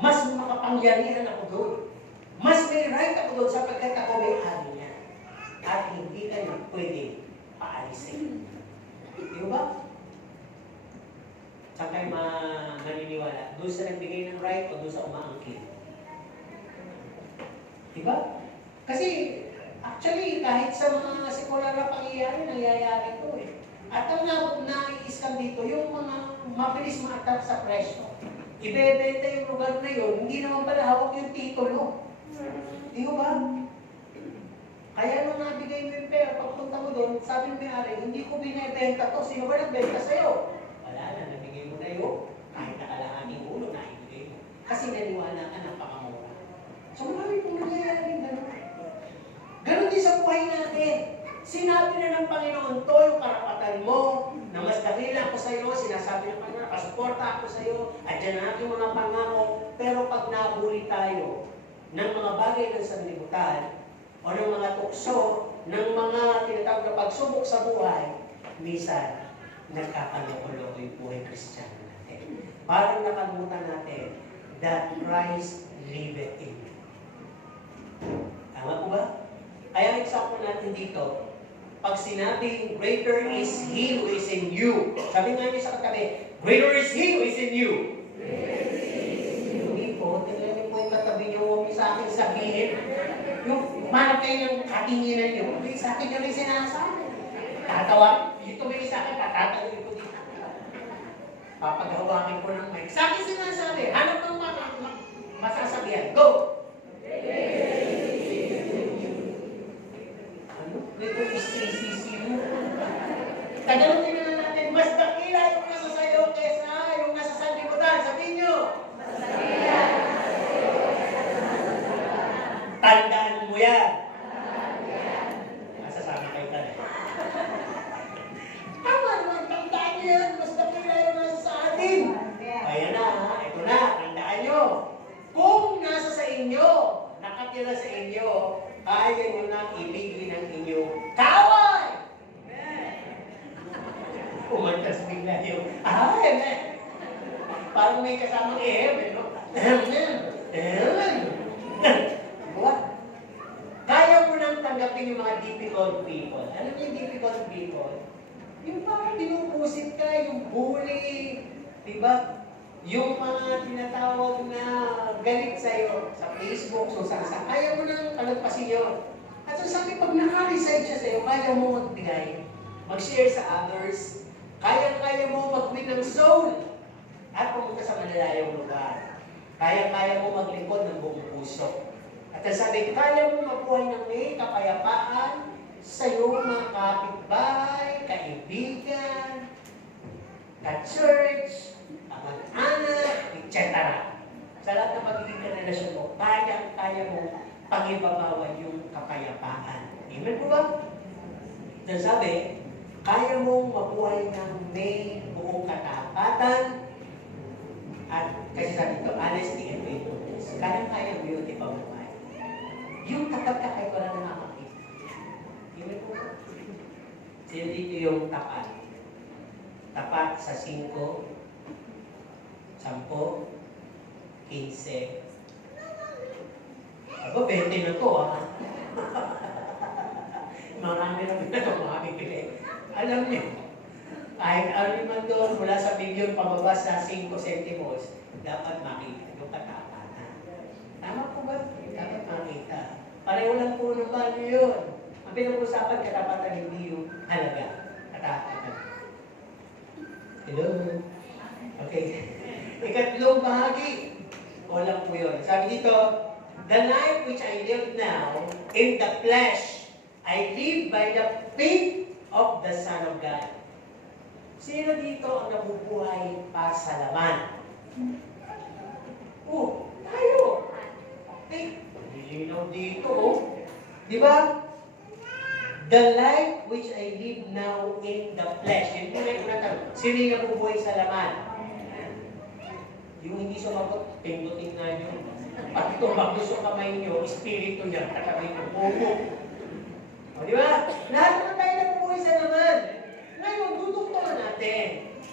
Mas makapangyarihan ako doon. Mas may right ako doon sapagkat ako may ari niya. At hindi ka na pwede paalisin. Di ba? Saan kayo maniniwala? Doon sa nagbigay ng right o doon sa umaangkin? Diba? Kasi, actually, kahit sa mga sekular na pangyayari, nangyayari ito eh. At ang nai-scam dito, yung mga mabilis ma-attack sa presyo. Ibebenta yung lugar na yun, hindi naman pala hawak yung titulo. Di ba? Kaya nung nabigay mo yung pera, pagpunta mo doon, sabi ng may-ari, hindi ko binibenta to. Sino ba nagbenta sa'yo? Wala na, nabigay mo na yun. Kahit nakalahating ulo, naibigay mo. Kasi naniwala ka na pakamura. So marami pong nangyayari gano'n. Ganon din sa buhay natin. Sinabi na ng Panginoon to, yung karapatan mo, na mas dakila ako sa iyo, sinasabi ng Panginoon, nakasuporta ako sa iyo, at dyan ang aking mga pangako. Pero pag nabuli tayo ng mga bagay ng sanlibutan, o ng mga tukso, ng mga tinatawag na pagsubok sa buhay, minsan, nagkakaloko-loko yung buhay Kristiyano natin. Parang nakalimutan natin that Christ liveth in you. Tama po ba? Kaya ang example natin dito, pag sinabing greater is He who is in you, sabi nga niyo sa katabi, greater is He who is in you. Hindi po, tingnan niyo po yung katabi niyo, huwag niyo sa akin sabihin. Yung manap kayo ng katinginan niyo, hindi sa akin yung sinasabi. Tatawa, ito may sa akin, tatatawa ko dito. Papagawakin ko ng mic. Sa akin sinasabi, hanap ng masasabihan. Go! Ano? Ito is CCC mo. Tagalogin na natin, mas dakila yung nasa sayo kesa yung nasa sanlibutan. Sabihin nyo. Mas dakila yung nasa sayo kesa tandaan mo yan. Masasama kayo tayo. Tama naman, tandaan nyo yan. Mas dakila yung nasa sa atin. Ayan na, ito na, tandaan nyo. Kung nasa sa inyo, nakatira sa inyo, kaya nyo na ibigin ang inyong kaway! Umantas bigla yung, amen! Parang may kasamang no? Diba? Kaya mo nang tanggapin yung mga difficult people. Alam niyo yung difficult people? Yung parang pinupusit ka, yung bully, diba? Yung mga tinatawag na galit sa'yo sa Facebook, so saan. Kaya mo nang palagpasin yun. At so sabi, pag naka-reside siya sa'yo, kaya mo magbigay, mag-share sa others, kaya mo mag-win ng soul, at pumunta sa malalayong lugar. Kaya mo maglingkod ng buong puso. At sabi, kaya mo mabuhay ng may kapayapaan sa iyong mga kapitbahay, kaibigan, ka-church, anak, etc. Sa lahat ng magiging relasyon mo, kaya mo pag-ibabawan yung kapayapaan. Amen po ba? Ito sabi, kaya mong mabuhay ng may buong katapatan at kasi sabi ito, honesty and faithfulness. Kaya mo yun, di ba buhay? Yung tapat ka kahit wala na nakakita. Amen po ba? Sino dito yung tapat? Tapat sa 5, 10, 15. Aba, 20 na to, ha? Marami na ito, mga bibili. Alam niyo, kahit ano naman doon, mula sa bilyon pababa sa 5 centimos, dapat makita yung katapatan. Tama po ba? Dapat makita. Pareho lang po ng value yun. Ang pinag-usapan, katapatan, hindi yung halaga. Katapatan. Hello? Okay. Ikatlong bahagi. O lang po yun. Sabi dito, the life which I live now in the flesh, I live by the faith of the Son of God. Sino dito ang nabubuhay pa sa laman? Oh, tayo. Eh, linaw dito, oh. Di ba? The life which I live now in the flesh. Yan po na yung natanong. Sino yung nabubuhay sa laman? Yung hindi sumagot, pindutin na yung tumbak doon sa kamay niyo, espiritu niya, katabi ko, pupo. O, di ba? Lahat naman tayo nabubuhay sa laman. Ngayon, duduktungan natin.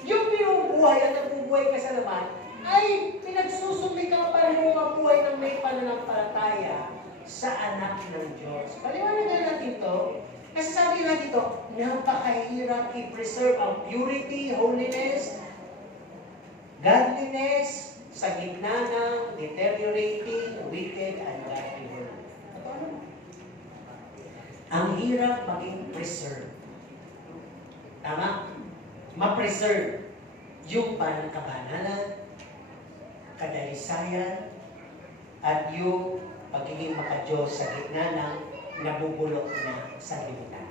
Yung binubuhay at nabubuhay ka sa laman, ay pinagsusumikapan mo mabuhay ng may pananampalataya sa anak ng Diyos. Paliwanagan natin to. Kasi sabi nga dito, napakahirap i-preserve ang purity, holiness, godliness sa gitna ng deteriorating, wicked, and ungodly world. Ang hirap maging preserve. Tama? Ma-preserve yung panangkabanalan, kadalisayan, at yung pagiging makadiyos sa gitna ng nabubulok na sanlibutan.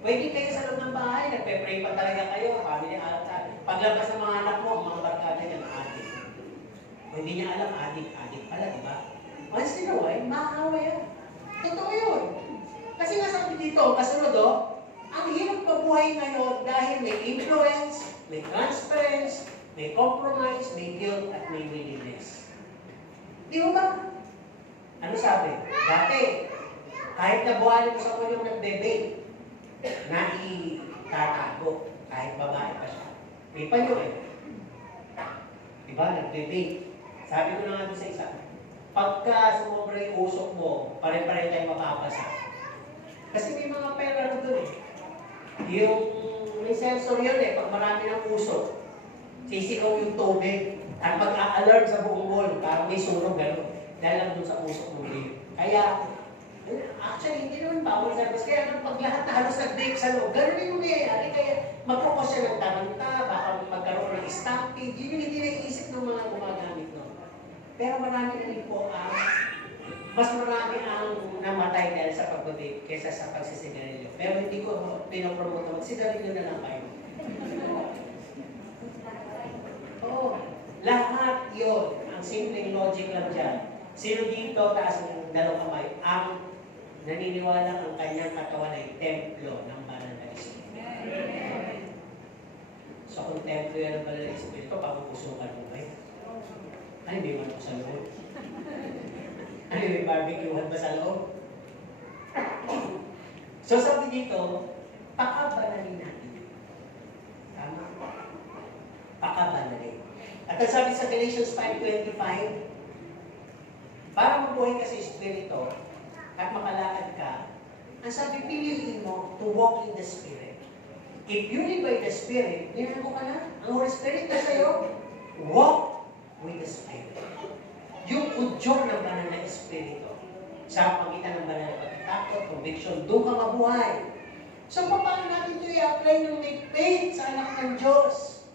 Pwede kayo sa loob ng bahay, nagpe-pray pa talaga kayo, family altar. Paglabas ng mga anak mo, mga barkada niya, adik. Kung hindi niya alam, adik pala, di ba? Once in a while, makakawa yan. Totoo yun. Kasi nga sabi dito, kasunod ang hirap mabuhay ngayon dahil may influence, may transference, may compromise, may guilt, at may willingness. Di ba? Ano sabi? Dati, kahit nabuhalin mo sa kunyong nagbe-bake, naitatago, kahit babae pa siya. May panyo Diba? Nagbe-bake. Sabi ko na nga doon sa isa, pagka sumobra yung usok mo, pare-pare tayo mapapasa. Kasi may mga pera doon Yung may sensor yun pag marami ng usok, sisigaw yung tubig. At pag-a-alert sa buong wall, parang may sunog, gano'n. Dahil lang doon sa usok mo rin. Kaya, actually, hindi naman bawal service. Kaya pag lahat na halos nag-break sa loob, gano'n yung nangyayari. Kaya magpapos siya ng taranta, baka magkaroon ng stampede. Yun yung hindi naiisip ng mga gumagamit nun. Pero marami na rin po mas marami ang namatay dahil sa pag-vape kaysa sa pagsisigarilyo. Pero hindi ko pinopromote na magsigarilyo na lang kayo. Oo. Lahat yun. Ang simpleng logic lang dyan. Sino dito, taas ng dalawang kamay, ang naniniwala ang kanyang katawan ay templo ng banal na Espiritu. So kung templo yan ng banal na Espiritu, papupusukan mo ba yun? Ay, may man po sa loob. Ay, may barbecuehan ba sa loob? So sabi dito, pakabanalin natin. Tama? Pakabanalin. At ang sabi sa Galatians 5:25, para mabuhay ka sa Espiritu at makalakad ka, ang sabi, piliin mo to walk in the Spirit. If you live by the Spirit, niyan mo ka na, ang Holy Spirit na sa'yo, walk with the Spirit. Yung udyok ng banal na Espiritu, sa pagitan ng banal na pagkatakot, conviction, doon ka mabuhay. So, paano natin ito i-apply ng may faith sa anak ng Diyos?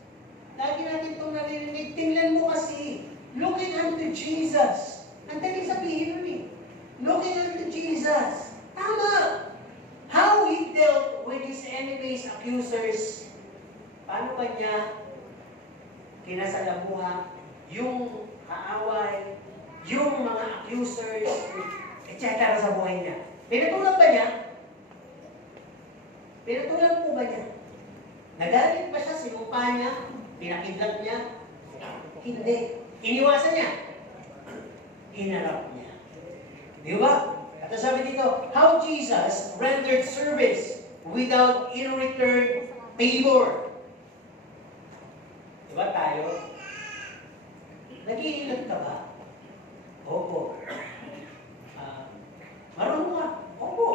Lagi natin itong narinig. Tingnan mo kasi, looking unto Jesus. Ang daling sabihin nun looking unto Jesus. Tama! How he dealt with his enemies, accusers. Paano ba niya kinasalamuha yung kaaway, yung mga accusers, etc. sa buhay niya? Pinatulang ba niya? Pinatulang po ba niya? Nagalit ba siya? Sinumpa niya? Pinakidlat niya? Hindi. Iniwasan niya? Inarap niya. Di ba? At sabi dito, how Jesus rendered service without in return favor. Di ba tayo? Nag-iilag ka ba? Opo. Marunong ka? Opo.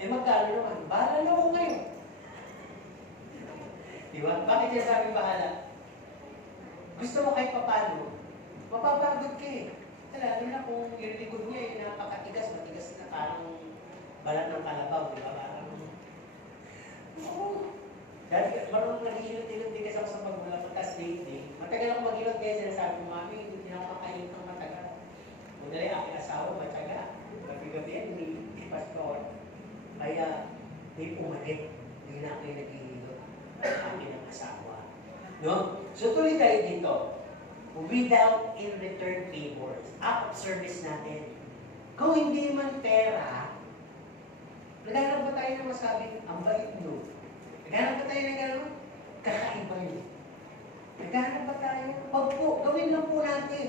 Magkano naman? Bahala na ako ngayon. Di ba? Bakit niya sabi bahala? Gusto mo kahit papano, mapapagod ka Lalo na kung yung likod niya napakatigas, matigas na parang balat ng kalabaw, di ba? Parang, dahil marunong naghihilot-hilot din kasi ako sa magulang ko, tas dating. Matagal ako maghilot kaya sinasabi ko, Mami, hindi na ako makahilot ng matagal. Mudali, aking asawa, matyaga. Gabi-gabi yan, ni pastor. Kaya, may pumalit. Hindi na ako yung naghihilot. Aking ang asawa. No? So, tuloy tayo dito. Without in return favors. Act of service natin. Kung hindi man pera, naghanap ba tayo na masabi, ang bait mo? Naghanap ba tayo na gano'n? Kakaiba yun. Naghanap ba tayo? Wag po, gawin lang po natin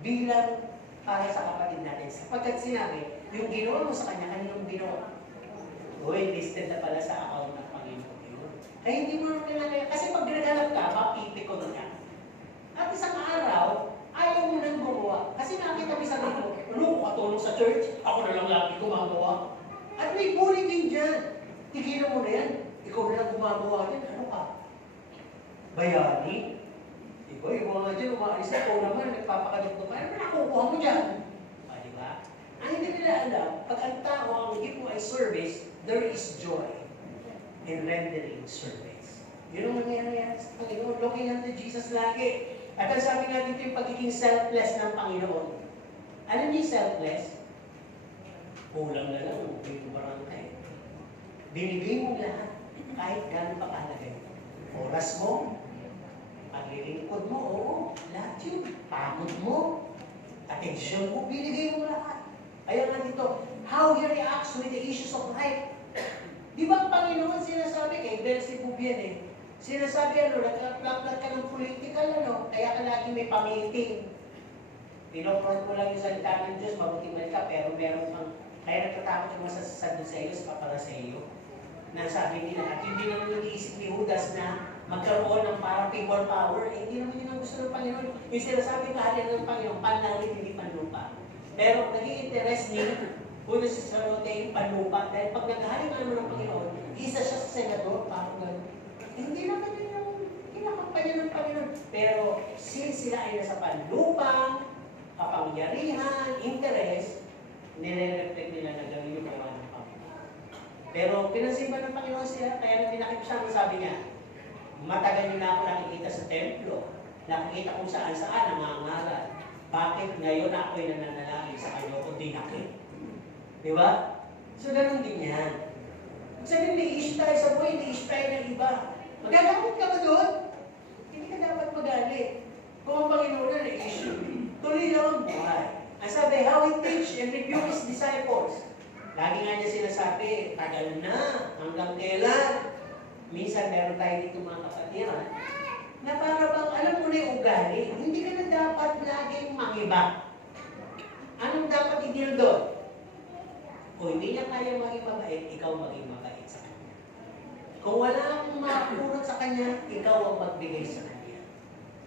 bilang para sa kapatid natin. Sapagkat sinabi, yung ginawa mo sa kanya, kaninong ginawa? Uy, listed na pala sa account ng Panginoon yun. Kaya hindi mo naman kailangan, kasi pag naghanap ka, mapipikon ka. At isang araw, ayaw mo nang gumawa. Kasi nakita mo sa mo, ano ko katulong sa church? Ako na lang lagi gumagawa. At may bully din dyan. Tigilan mo na yan. Ikaw na lang gumagawa yan. Ano ka? Bayani? Ikaw, yung mga dyan, umaalis na ikaw naman, nagpapakadugtog ka. Ano nakukuha mo dyan? Diba? Ang hindi nila alam, pag ang tao ang give mo ay service, there is joy in rendering service. Yun ang nangyayari sa Panginoon. Looking unto Jesus lagi. At ang sabi nga dito yung pagiging selfless ng Panginoon. Alam niyo selfless? Kulang na lang, yung barangay. Binigay mo lahat, kahit gano'n pa kahalaga yun. Oras mo, paglilingkod mo, oo, lahat yun. Pagod mo, atensyon mo, binigay mo lahat. Kaya nga dito, how he reacts with the issues of life. Di ba ang Panginoon sinasabi kay Beelzebub yan eh? Sinasabi nag-apply ka ng political, kaya ka lagi may pamiting. Pinofront mo lang yung salita ng Diyos, mabuting man ka, pero meron kang, kaya natatakot yung masasasad sa iyo, para sa iyo. Na sabi nila, at hindi naman nag-iisip ni Judas na magkaroon ng parang people power, hindi naman yun ang gusto ng Panginoon. Yung sinasabi kahalian ng Panginoon, panlangit, hindi panlupa. Pero naging interest ni Judas Iscariote yung panlupa, dahil pag naghahali nga naman ng Panginoon, isa siya sa senador, parang gano'n. Hindi naman yun yung kinakampanya ng Panginoon. Pero since sila ay nasa panlupang, kapangyarihan, interest, nire-reflect nila na gawin yung gawa ng Panginoon. Pero pinansimba ng Panginoon siya, kaya nang pinakip siya, sabi niya, matagal niyo na ako nakikita sa templo, nakikita kung saan-saan nangangaral. Bakit ngayon ako'y nananalangin sa kanya o dinakit? Di ba? So, ganun din yan. Sabi, may issue tayo sa buhay, may issue tayo ng iba. Magagamit ka ba doon? Hindi ka dapat magalit. Kung ang Panginoon na issue, tuloy lang ang buhay. Ang sabi, how he teach and rebuke his disciples. Lagi nga niya sinasabi, tagal na, hanggang kailan. Minsan meron tayo dito mga kapatiran, na para bang alam mo na yung ugali, hindi ka na dapat laging mangiba. Anong dapat i-deal doon? Kung hindi niya kaya maging mabait, ikaw maging mabait sa kanya. Kung wala akong mapurot sa kanya, ikaw ang magbigay sa kanya.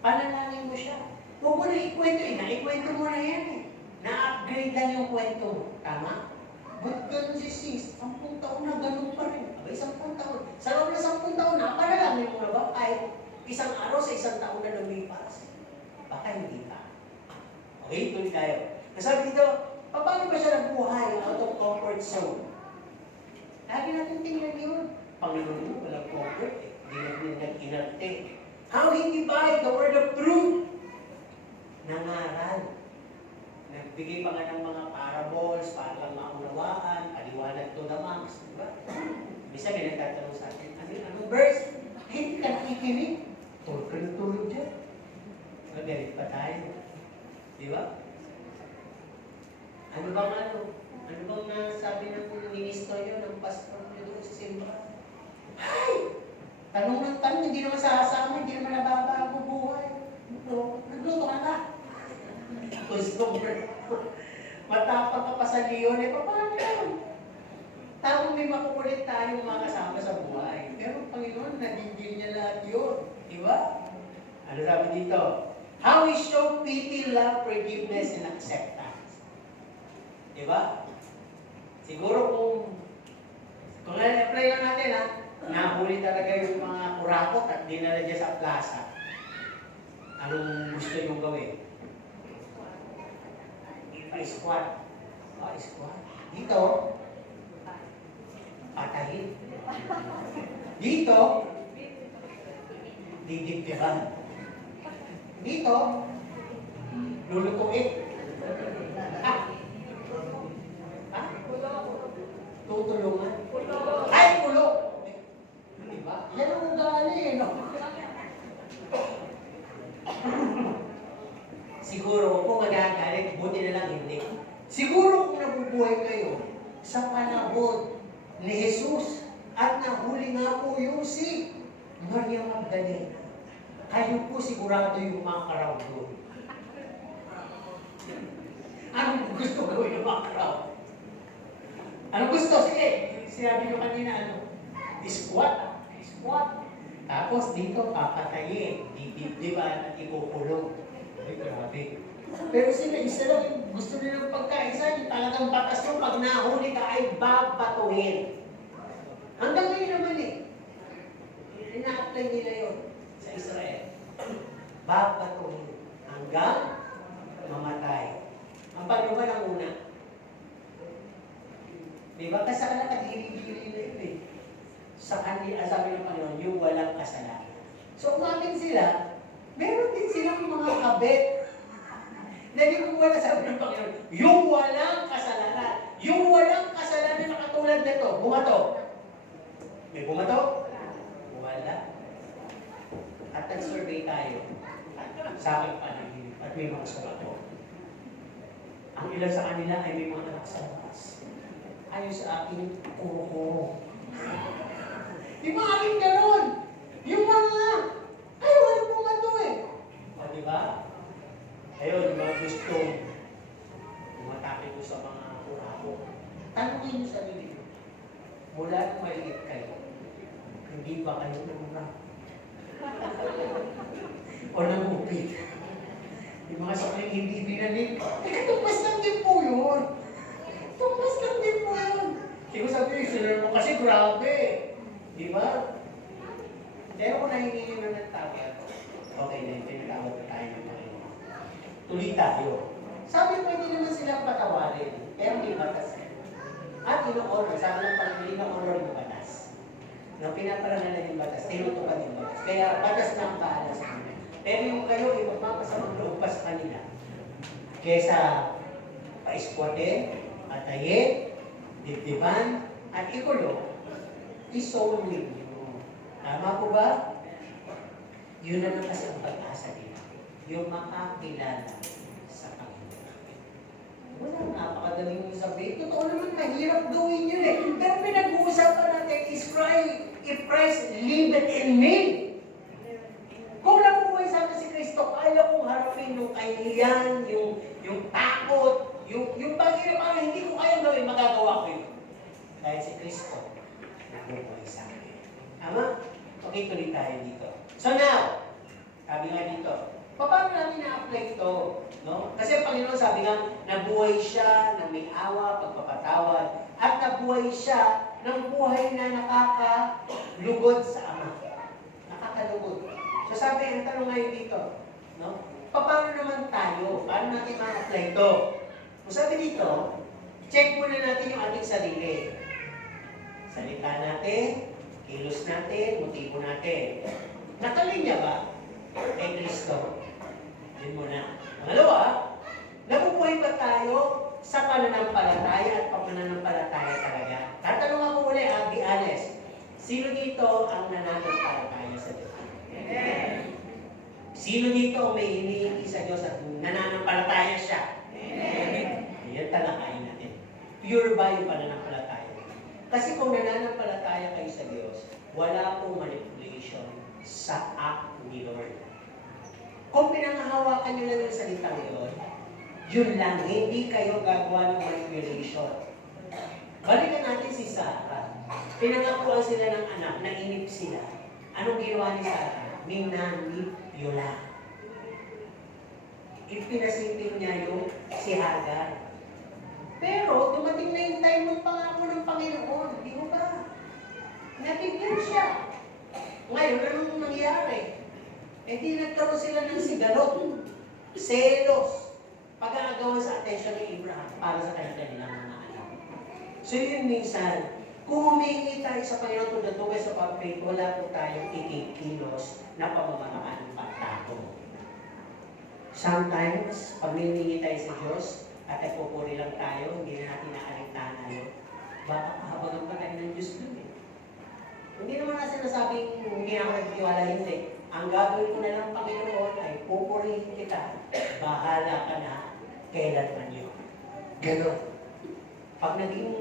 Panalangin mo siya. Huwag mo na ikwento naikwento mo na yan eh. Na-upgrade lang yung kwento mo. Tama? But ganun si sis, 10 taon na ganun pa rin. Abay, 10 taon. Sa loob na 10 taon na, panalangin mo na ba? Kahit isang araw sa isang taon na lumipas. Baka hindi pa. Okay, tuloy tayo. Nasabi dito, paano ba siya nagbuhay out of comfort zone? Lagi natin tingnan yun. Panginoon mo, walang comfort eh. Hindi na nag-inarte. How he divide the word of truth? Nangaral. Nagbigay pa nga ng mga parables para lang maunawaan, paliwanag to the monks. Diba? Bisa may nagtatanong sa atin, anong verse? Hindi ka nakikinig. Tulog ka ng tulog dyan. Magalit pa tayo. Diba? Ano bang nasabi ng ministro yun, ng pastor nyo doon sa simbahan? Ay! Tanong ng tanong, hindi naman sasama, hindi naman nababago buhay. Nagluto ka na. Matapang ka pa sa leon, paano yun? Tapos may makukulit tayong mga kasama sa buhay. Pero Panginoon, nagigil niya lahat yun. Diba? Ano sabi dito? How we show pity, love, forgiveness, and acceptance. Diba? Siguro kung na-apply lang natin nahuli talaga yung mga kurakot at dinala dyan sa plaza. Anong gusto niyong gawin? Pa-squat. Pa-squat. Dito, patahin. Dito, didibdihan. Dito, lulutuin. Tutulungan. Ay, pulo! Diba? Yan ang ugali, no? Siguro, kung magagalit, buti na lang hindi. Siguro kung nabubuhay kayo sa panahon ni Jesus at nahuli nga po yung si Maria Magdalena, kayo po sigurado yung makaraw doon. gusto gawin ng mga crowd? Ano gusto? Sige, sinabi ko kanina, squat. Squat. Tapos dito, papatayin. Dibdiban at ikukulong. Ay, grabe. Pero sila, isa lang yung gusto nilang pagkaisa, yung talagang batas yung pag nahuli ka ay babatuhin. Hanggang ngayon naman ina-apply nila yun sa Israel. Babatuhin. Hanggang mamatay. Ang Panginoon ang una. Diba? Kasi sa nakadiri-diri na yun Sa kanila, sabi ng Panginoon, yung walang kasalanan. So, umamin sila, meron din silang mga kabit. Nagikuha na sabi ng Panginoon, yung walang kasalanan. Yung walang kasalanan na katulad nito, bumato. May bumato? Wala. At nag-survey tayo sa aking panaginip at may mga sumato. Ang ilan sa kanila ay may mga anak sa labas. Ayon sa aking kuro-kuro. Di maaaring gano'n. Yung mga, ay walang bumato O, di ba? Ayun, yung mga gusto umatake ko sa mga kurako. Tanungin niyo sa sarili. Mula nung maliit kayo, hindi ba kayo namura? O nangupit? Yung mga sakling hindi binanin, tumbas lang din po yun. Tumbas lang din po yun. Hindi ko sabihin, sila mo kasi grabe. Di ba? Pero kung nahingi nyo ng tawad, okay na yung pinatawad na tayo ng Panginoon. Tuloy tayo. Sabi ko, hindi naman sila patawarin. Pero may batas. At ino-honor, sabi ng Panginoon, ino-honor yung batas. Nung pinaparangalan yung batas, tinutupad yung batas. Kaya batas na ang paalam sa kanila. Pero yung kayo, ipagpapasamang loob pa sa kanila. Kesa pa-iskwate, atayin, dibdiban, at ikulo, isolin nyo. Tama po ba? Yun na lang kasi ang pag-asa nila. Yung makakilala sa Panginoon. Wala, napakadaling yung sabihin. Totoo naman, mahirap gawin yun Pero pinag-uusapan natin is if Christ liveth in me. Kung nabubuhay sa akin si Kristo, kaya kong harapin yung kahihiyan, yung takot, yung pag-hirap, hindi ko kayang gawin, magagawa ko yun. Dahil si Kristo, nabubuhay sa akin. Tama? Okay, tuloy tayo dito. So now, sabi nga dito, paano natin na-apply ito? No? Kasi ang Panginoon sabi nga, nabuhay siya ng may awa, pagpapatawad, at nabuhay siya ng buhay na nakakalugod sa Ama. Nakakalugod. So sabi, ang tanong ngayon dito, no? Paano naman tayo? Paano natin ma-apply ito? So sabi dito, check muna natin yung ating sarili. Salita natin, kilos natin, motibo natin. Nakalinya ba kay Kristo? Yun muna. Pangalawa, nabubuhay ba tayo sa pananampalataya at pagmananampalataya talaga? Tatanong ako muli, be honest. Sino dito ang nananampalataya sa Diyos? Amen. Sino dito ang may hinihingi sa Diyos at nananampalataya siya? Amen. Ayan, talakayin natin. Pure ba yung pananampalataya? Kasi kung nananampalataya kayo sa Diyos, wala pong manipulation sa act ni Lord. Kung pinangahawakan nyo lang yung salita ngayon, yun lang, hindi kayo gagawa ng manipulation. Balikan natin si Sarah. Pinangakuan sila ng anak, nainip sila. Anong ginawa ni Sarah? Minanipula. Ipinasipin niya yung si Hagar. Pero, dumating na yung time ng pangako ng Panginoon. Di mo ba? Nabigyan siya. Ngayon, anong nangyari? Eh di nagkaroon sila ng sigalot, selos, pag-aagawan sa atensyon ni Abraham para sa kanilang mga anak. So yun minsan, kung humingi tayo sa Panginoon tudatugay sa pag-faith, wala po tayong ikikilos na pamamakaan ng pagtago. Sometimes, pag humingi tayo sa Diyos at nagpupuri lang tayo, hindi na natin naalintahan yun, baka kahabagan pa tayo ng Diyos dun Hindi naman na sinasabing hindi ako nagtiwala, hindi. Ang gagawin ko na lang, Panginoon, ay pupurihin kita. Bahala ka na kailanman yun. Ganon. Pag naging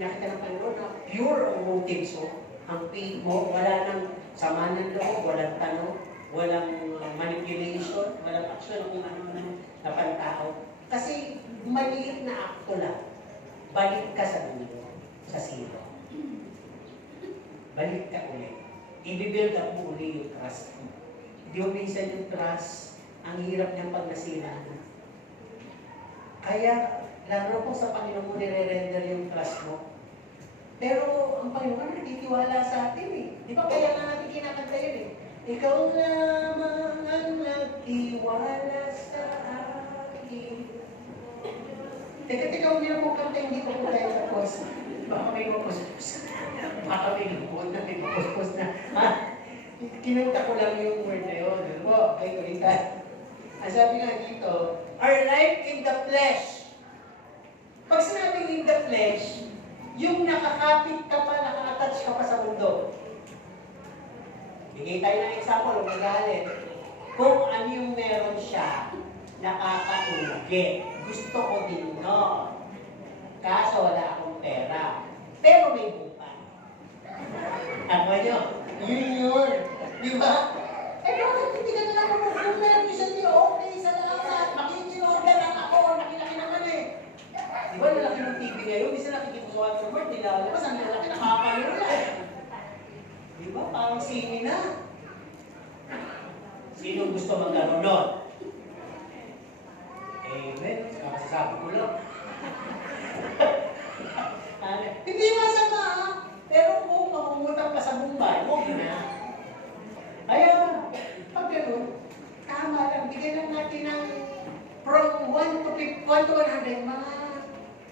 nakita ng Panginoon na pure ang motives mo, ang faith mo, wala nang sama ng loob, walang tanong, walang manipulation, walang action kung ano-ano na pantao. Kasi maliit na balik ka sa dulo, sa zero. Balik ka ulit. I-build up mo ulit yung trust mo. Hindi mo minsan yung trust, ang hirap niyang pag nasira na. Kaya, lalo kung sa Panginoon mo nire-render yung trust mo. Pero ang Panginoon nagtitiwala sa atin eh. Di ba kaya nga natin kinakanta yun eh. Ikaw lamang ang nagtiwala sa akin. Teka, huwag niyo po kanta, hindi ko po tayo tapos. Baka may mapuspos. Baka may lupon na, may mapuspos na. Ha? Kinunta ko lang yung word na yun. Okay, ulitan. Ang sabi nga dito, our life in the flesh. Pag sinabing in the flesh, yung nakakapit ka pa, nakaka-touch ka pa sa mundo. Bigay tayo ng example, huwag magalit. Kung ano yung meron siya, nakakaugi. Gusto ko din no. Kaso wala akong pera. Pero may bukan. Ano nyo? Yun. Di ba? Eh bakit hindi ka nalang kung meron niyo sa niyo, okay, salamat. Makikinorder lang ako. Laki-laki naman eh. Di ba lalaki ng TV ngayon? Bisa nakikita sa ating word, nilalabas. Ang lalaki nakakapanood eh. Di ba? Parang sini na. Sino gusto magkaroon nun? Amen. Kakasasabi ko lang. Hindi masama ha. Pero kung makungutang ka sa Mumbai, huwag na. Kaya, pag gano'n, tama lang. Bigyan lang natin ng from 1 to 100, mga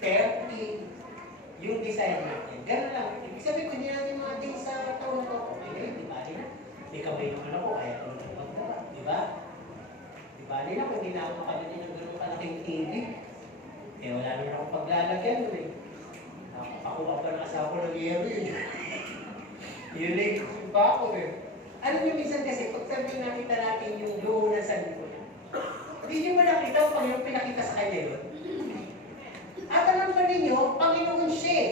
30 yung desire natin. Gano'n lang. Ibig sabihin ko, hindi natin mga days sa taon ko. Okay, di ba? Di ka may naman ako, kaya ko naman magdala. Di ba? Di ba? Di na, kung hindi na ako makalanin ng gano'ng kalaking TV. Eh, wala naman ako paglalagyan doon eh. Ako pa ng asawa ko ng yero yun. Yun eh, ba ako eh. Alam niyo minsan kasi, pag sabihin nakita natin yung luhunan sa likod, hindi niyo ba nakita pag yung pinakita sa kanya yun? At alam pa ninyo, Panginoon siya eh.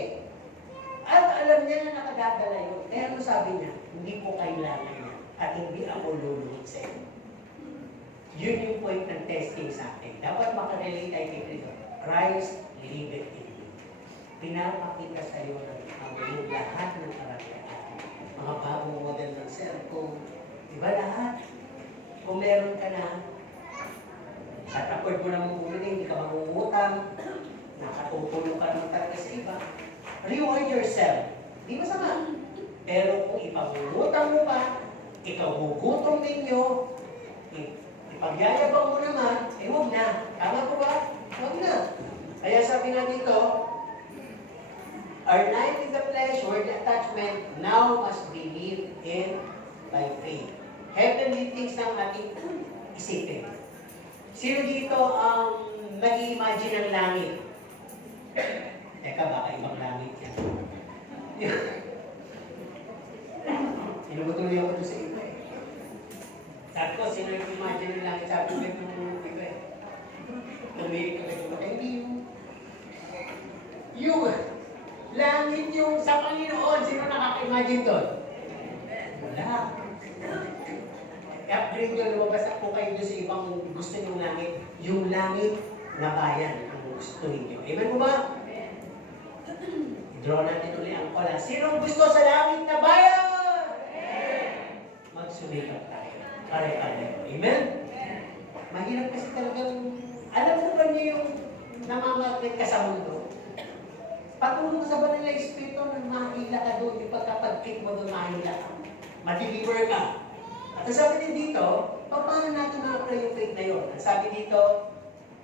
At alam niya na nakadadala yun. Kaya ano sabi niya? Hindi ko kailangan niya. At hindi ako luluhod sa iyo. Yun yung point ng testing sa atin. Dapat makarelate tayo kay Cristo. Christ liveth in me. Pinapakita sa iyo ng yung lahat ng karagdagan. Mga bagong model ng cellphone. Diba lahat? Kung meron ka na, at afford mo naman bumili, hindi ka mangungutang, nakatutulong ka naman talaga sa iba, reward yourself. Di masama. Pero kung ipangungutang mo pa, ikaw gugutom ninyo, ipagyayabang mo naman, eh huwag na. Tama ko ba? Huwag na. Kaya sabi nga dito, our life in the flesh, word attachment, now must be lived in by faith. Heavenly things ng ating isipin. Sino dito ang nag-i-imagine ng langit? Teka, baka ibang langit yan. Inubutuloy ako doon sa iba eh. Sabi ko, sino yung imagine ng langit? Sabi ko, ng iba eh. Tumirik ka ito. Hindi yung langit yung sa Panginoon. Sino nakaka-imagine doon? Wala. I-upgrade nyo, lumabas ako kayo doon sa ibang gusto nyo langit. Yung langit na bayan ang gusto ninyo. Amen mo ba? I-draw natin ulit ang kola. Sinong gusto sa langit na bayan? Magsumikap tayo. Pare-pare. Amen? Mahirap kasi talagang, alam mo ba niyo yung namamagnet ka sa mundo? Patulong sa banal na Espiritu na mahila ka doon, yung pagkapag-kick mo doon, mahila ka. Ma-deliver ka. At sabi din dito, paano natin ma-apply yung faith na yun? Ang sabi dito,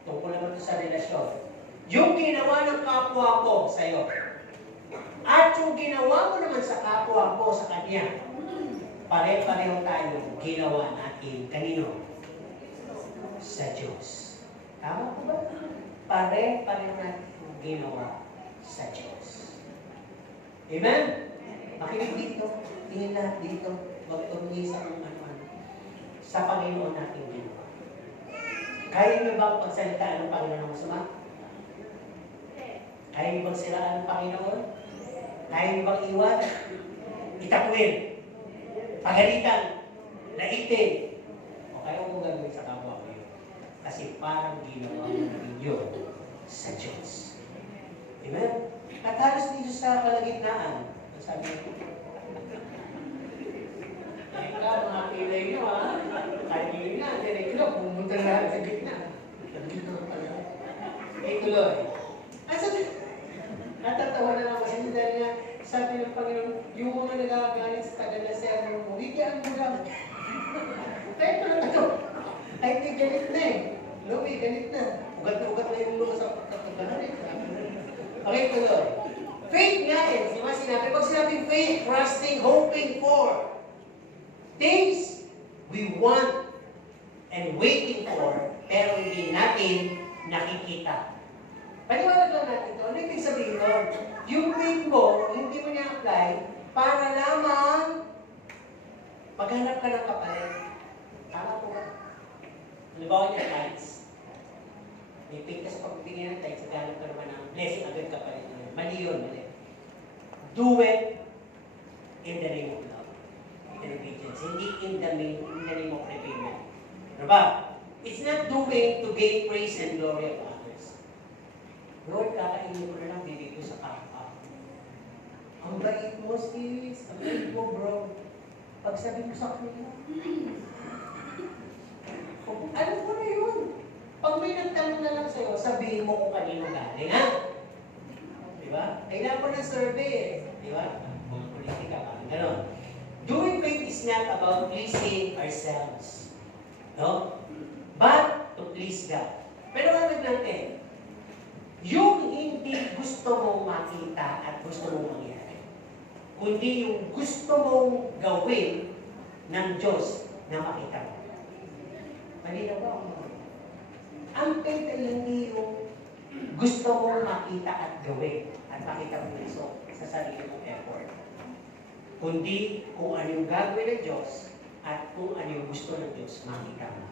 tungkol naman ito sa relasyon. Yung ginawa ng kapwa ko sa iyo, at yung ginawa mo naman sa kapwa ko sa kanya, pare-pareho tayo ginawa natin kanino? Sa Diyos. Tama po ba? Pare-pareho natin ginawa sa Diyos. Amen? Makinig dito. Tingin lahat dito. Magtungi sa kung ano-ano. Sa Panginoon natin ginawa. Kaya niyo bang pagsalitaan ng Panginoon ng masama? Kaya niyo bang siraan ng Panginoon? Kaya niyo bang iwan? Itakwil? Pagalitan? Laitin? O kaya mo gagawin sa kapwa ko yun? Kasi parang ginawa mo ninyo sa Diyos. Amen? sa kalagitnaan. Sabi niya, mga pilay nyo ha. Kaya na, direct nyo, pumunta na lahat sa gitna. Nandito pala. Tuloy. Natatawa na lang kasi dahil nga, sabi ng Panginoon, yung mga nagagalit sa tagal na sermon mo, higyan mo lang. Kaya pala ito. Ay, hindi galit na eh. Lobi, galit na. Ugat na yung mga sa pagkakagalit. Okay, tuloy. Faith nga eh. Diba sinabi? Pag sinabing faith, trusting, hoping for things we want and waiting for, pero hindi natin nakikita. Paliwanag lang natin ito. Ano ibig sabihin doon? Yung faith mo, hindi mo niya-apply para lamang maghanap ka ng kapalit. Tama po ba? Halimbawa niya, tithes. May faith ka sa pagbibigay ng tithes, maghanap ka naman ng blessing agad kapalit. Mali yun, mali. Do it in the name of love. In obedience. Hindi in the name of repayment. Ano ba? It's not doing to gain praise and glory of others. Lord, kakainin ko na lang bibig ko sa kapwa. Ang bait mo, sis. Ang bait mo, bro. Pag sabi mo sa kanila, alam ko na yun. Pag may nagtanong na lang sa'yo, sabihin mo kung kanino galing, ha? Diba? Kailangan ko ng survey eh. Diba? Mga politika, parang gano'n. Doing faith is not about pleasing ourselves. No? But to please God. Pero ano natin? Yung hindi gusto mong makita at gusto mong mangyari, kundi yung gusto mong gawin ng Diyos na makita mo. Malinaw ba ako? Ang faith ay hindi yung gusto mong makita at gawin at makita mo result sa sarili mong effort. Kundi kung ano yung gagawin ng Diyos at kung ano yung gusto ng Diyos, makita mo.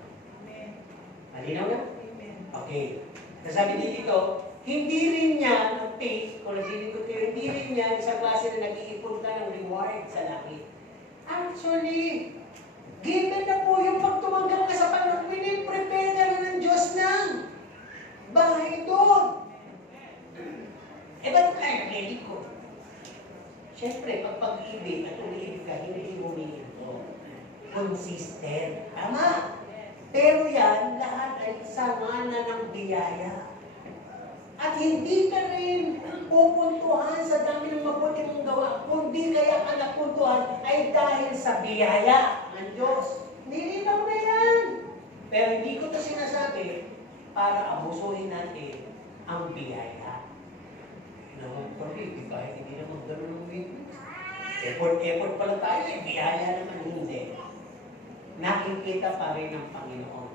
Malinaw na? Okay. Sabi din dito, hindi rin yan ang faith, kung naglilingkod kayo, hindi rin yan isang klase na nag-iipon ka ng reward sa langit. Actually, given na po yung pagtumanggap ka sa Panginoon, prepare ka na ng Diyos ng bahay doon. Eh, ba't tayo naglilingkod? Siyempre, pag pag-ibig at umiibig ka, hindi humingi ito. Consistent. Tama. Pero yan, lahat ay sangana ng biyaya. At hindi ka rin pupuntuhan sa dami ng mabuti mong gawa. Kundi kaya ka napuntuhan ay dahil sa biyaya ng Diyos. Nilinaw na yan. Pero hindi ko ito sinasabi para abusuhin natin ang biyaya. Naman po, kahit hindi naman gano'n ang witness. Effort pa lang tayo, biyaya naman hindi. Nakikita pa rin ng Panginoon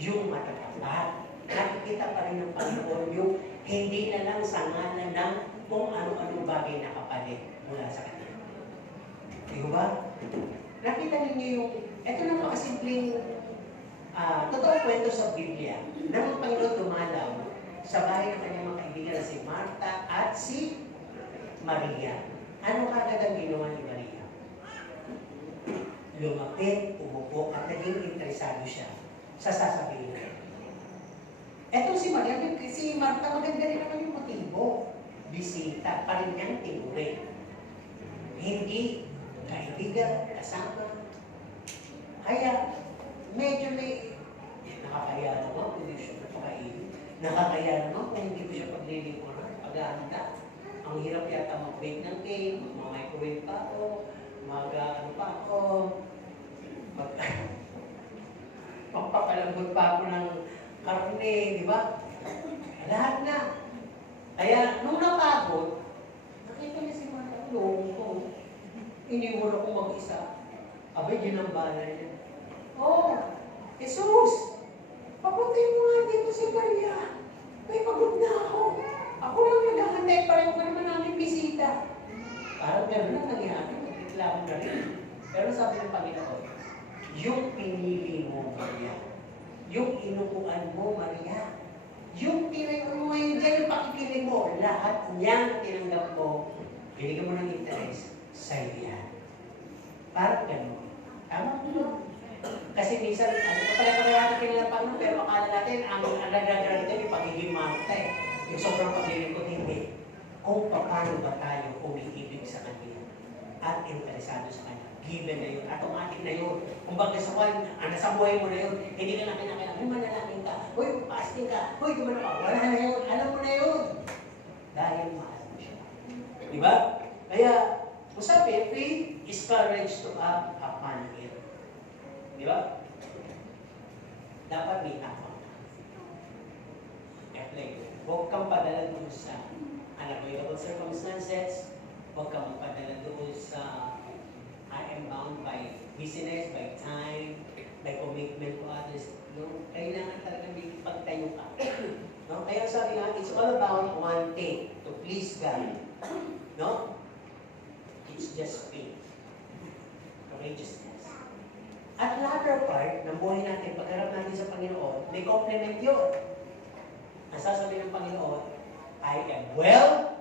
yung matatapat. Nakikita pa rin ng Panginoon yung hindi na lang sangalan ng kung ano-ano bagay na kapalit mula sa Kanya. Di ba? Nakita ninyo yung, ito napakasimpleng totoong kwento sa Biblia na ang Panginoon dumalaw sa bahay ng kanyang mga kaibigan na si Marta at si Maria. Ano kagad ang ginawa ni Maria? Lumapit, umupo, at naging interesado siya sa sasabihin niya. Eto si Maria, si Marta, maganda rin naman yung motibo. Bisita, pa rin niyang tinuloy. Hindi kaibigan, kasama. Kaya, medyo may nakakaya naman kung hindi siya napakainin. Nakakaya naman kung hindi ko siya paglilingkuran, paghahanda. Ang hirap yata mag-bake ng cake, mag-microwave pa ako, mag-ano pa ako, magpapalambot pa ako ng karne, di ba? Lahat na. Kaya, nung napagod, nakita niya si Marta, loob ko. Iniwan ako mag-isa. Abay, ginambala niya. Oh, Jesus! Papuntin mo nga dito si Maria. May pagod na ako. Ako lang naghahantay, pareho ka naman namin bisita. Parang gano'n na nangyari, nagreklamo na rin. Pero sabi ng Panginoon, yung pinili mo, Maria, yung inupuan mo, Maria, yung tinayo mo ngayon dyan, yung pakikinig mo, lahat niyang tinanggap mo, binigyan mo ng interest, sa'yo yan. Parang gano'n. Tama mo? Kasi minsan, ano pa pala parehata kinala Panginoon, pero akala natin, ang nagagano natin yung pagiging Marta eh. Yung sobrang paglilingkod, hindi. kung paano ba tayo umiibig sa Kanya at interesado sa Kanya. Given na yun, automatic na yun. Kung bakit sa kwan, nasa buhay mo na yun, hindi ka na kinakailangan, may manalangin ka, huy, fasting ka, huy, gumano ka, wala na yun, alam mo na yun. Dahil mahal mo siya. Diba? Kaya, kung sabi, faith is courage to act upon it. Diba? Dapat may tapang. Huwag kang padala doon sa unavoidable circumstances. Huwag kang padala doon sa I am bound by business, by time, by commitment to others. No? Kailangan talaga may pagtayo ka. No? Kaya sabi nga, it's all about one thing, to please God. No? It's just faith. Courageousness. At latter part ng buhay natin, pagharap natin sa Panginoon, may complement yun. Ang sasabihin ng Panginoon, I am well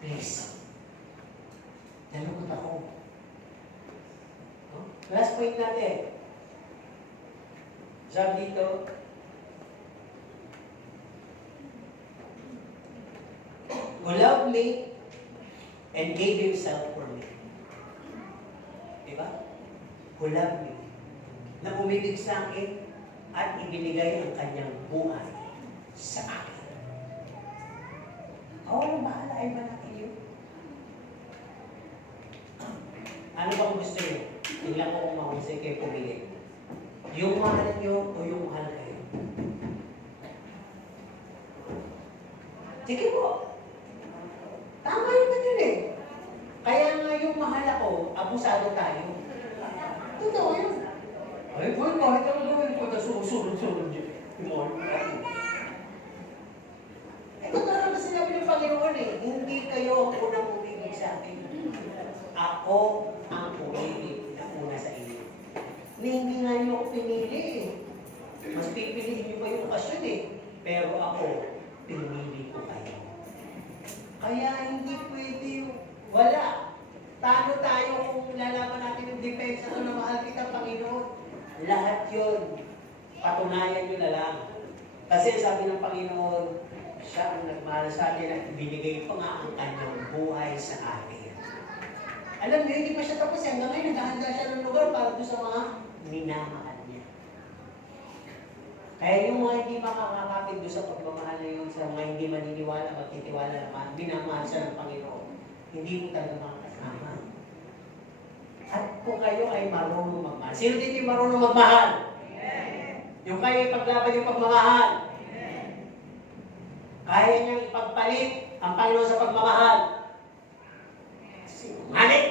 pleased. Nalungkot ako. No? Last point natin. Sabi dito, who loved me and gave himself for me. Diba? Who loved me. Na umibig sa akin at ibinigay ang kanyang buhay sa akin. Walang bahala, ay ba natin yun? Ano bang gusto nyo? Tingnan ko kung mahusay kayo pumili. Yung mahal nyo o yung mahal kayo? Sige po. Tama naman yun eh. Kaya nga yung mahal ako, abusado tayo. Totoo yun. Ay, boy, kahit ang gawin ko na susunod-sunod yun. Ito talaga sinabi ng Panginoon eh, hindi kayo ang unang umibig sa akin. Ako ang umibig na una sa inyo. Hindi nga nyo ako pinili eh. Mas pipiliin nyo pa yung okasyon eh. Pero ako, pinili ko kayo. Kaya hindi pwede yung wala. Talo tayo kung lalaman natin yung depensa na mahal kita, Panginoon. Lahat yun, patunayan nyo na lang. Kasi sabi ng Panginoon, siya ang nagmahal sa atin at binigay pa nga ang kanyang buhay sa atin. Alam niyo, hindi pa siya tapos. Hanggang ngayon, naghahanda siya ng lugar para doon sa mga minamahal niya. Kaya yung mga hindi makakakapit doon sa pagmamahal na yun, sa mga hindi maniniwala, magtitiwala naman, minamahal siya ng Panginoon, hindi mo talaga makakasama. At kung kayo ay marunong magmahal. Sino dito yung marunong magmahal? Yung kayo ipaglaban yung pagmamahal. Kaya niyang ipagpalit ang Panginoon sa pagmamahal. Sinungaling!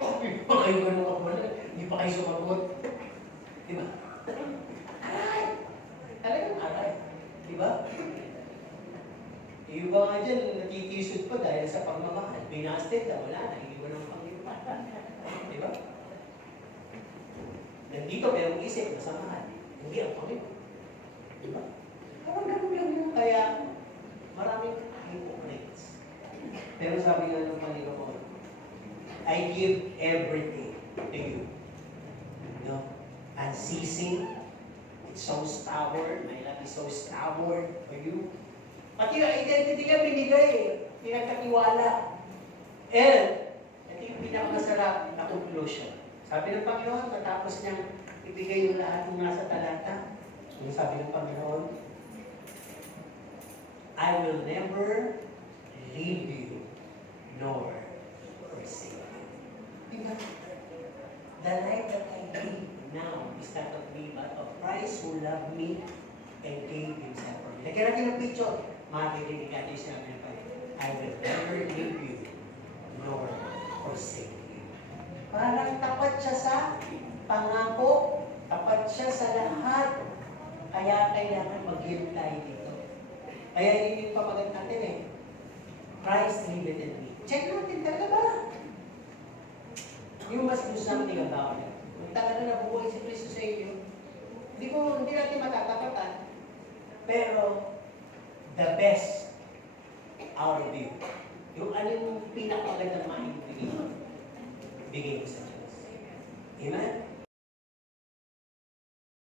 Hindi pa kayo ganun magmahal. Hindi pa kayo sumagot. Diba? Aray! Talagang aray. Diba? Yung iba nga dyan, nakikiusod pa dahil sa pagmamahal. Binasted na, wala na. Iiwan ang Panginoon. Diba? Nandito, pero ang isip, masamahan. Hindi ang Panginoon. Diba? Parang ganun lang yun. Kaya, maraming hypocrites. Pero sabi nga ng Panginoon, I give everything to you. No? Unceasing. It's so stubborn. My love is so stubborn for you. Pati yung identity niya binigay. Pinagkatiwala. And, ito yung pinakamasarap na conclusion. Sabi ng Panginoon, matapos niyang ibigay yung lahat ng nasa talata, yung sabi ng Panginoon, I will never leave you nor forsake you. Diba? The life that I live now is not of me, but of Christ who loved me and gave himself for me. Lagyan natin ng picture. Makikita natin siya ng Panginoon. I will never leave you nor forsake you. Parang tapat siya sa pangako, tapat siya sa lahat. Kaya kailangan mag-give tayo dito. Kaya yun yung papagat natin eh. Christ liveth in me. Check natin, talaga ba? You must do something about it. Kung talaga nabuhay si Kristo sa inyo, hindi natin matatapatan. Pero, the best out of you. Yung ano yung pinakagandang maibigay mo sa Diyos. Amen?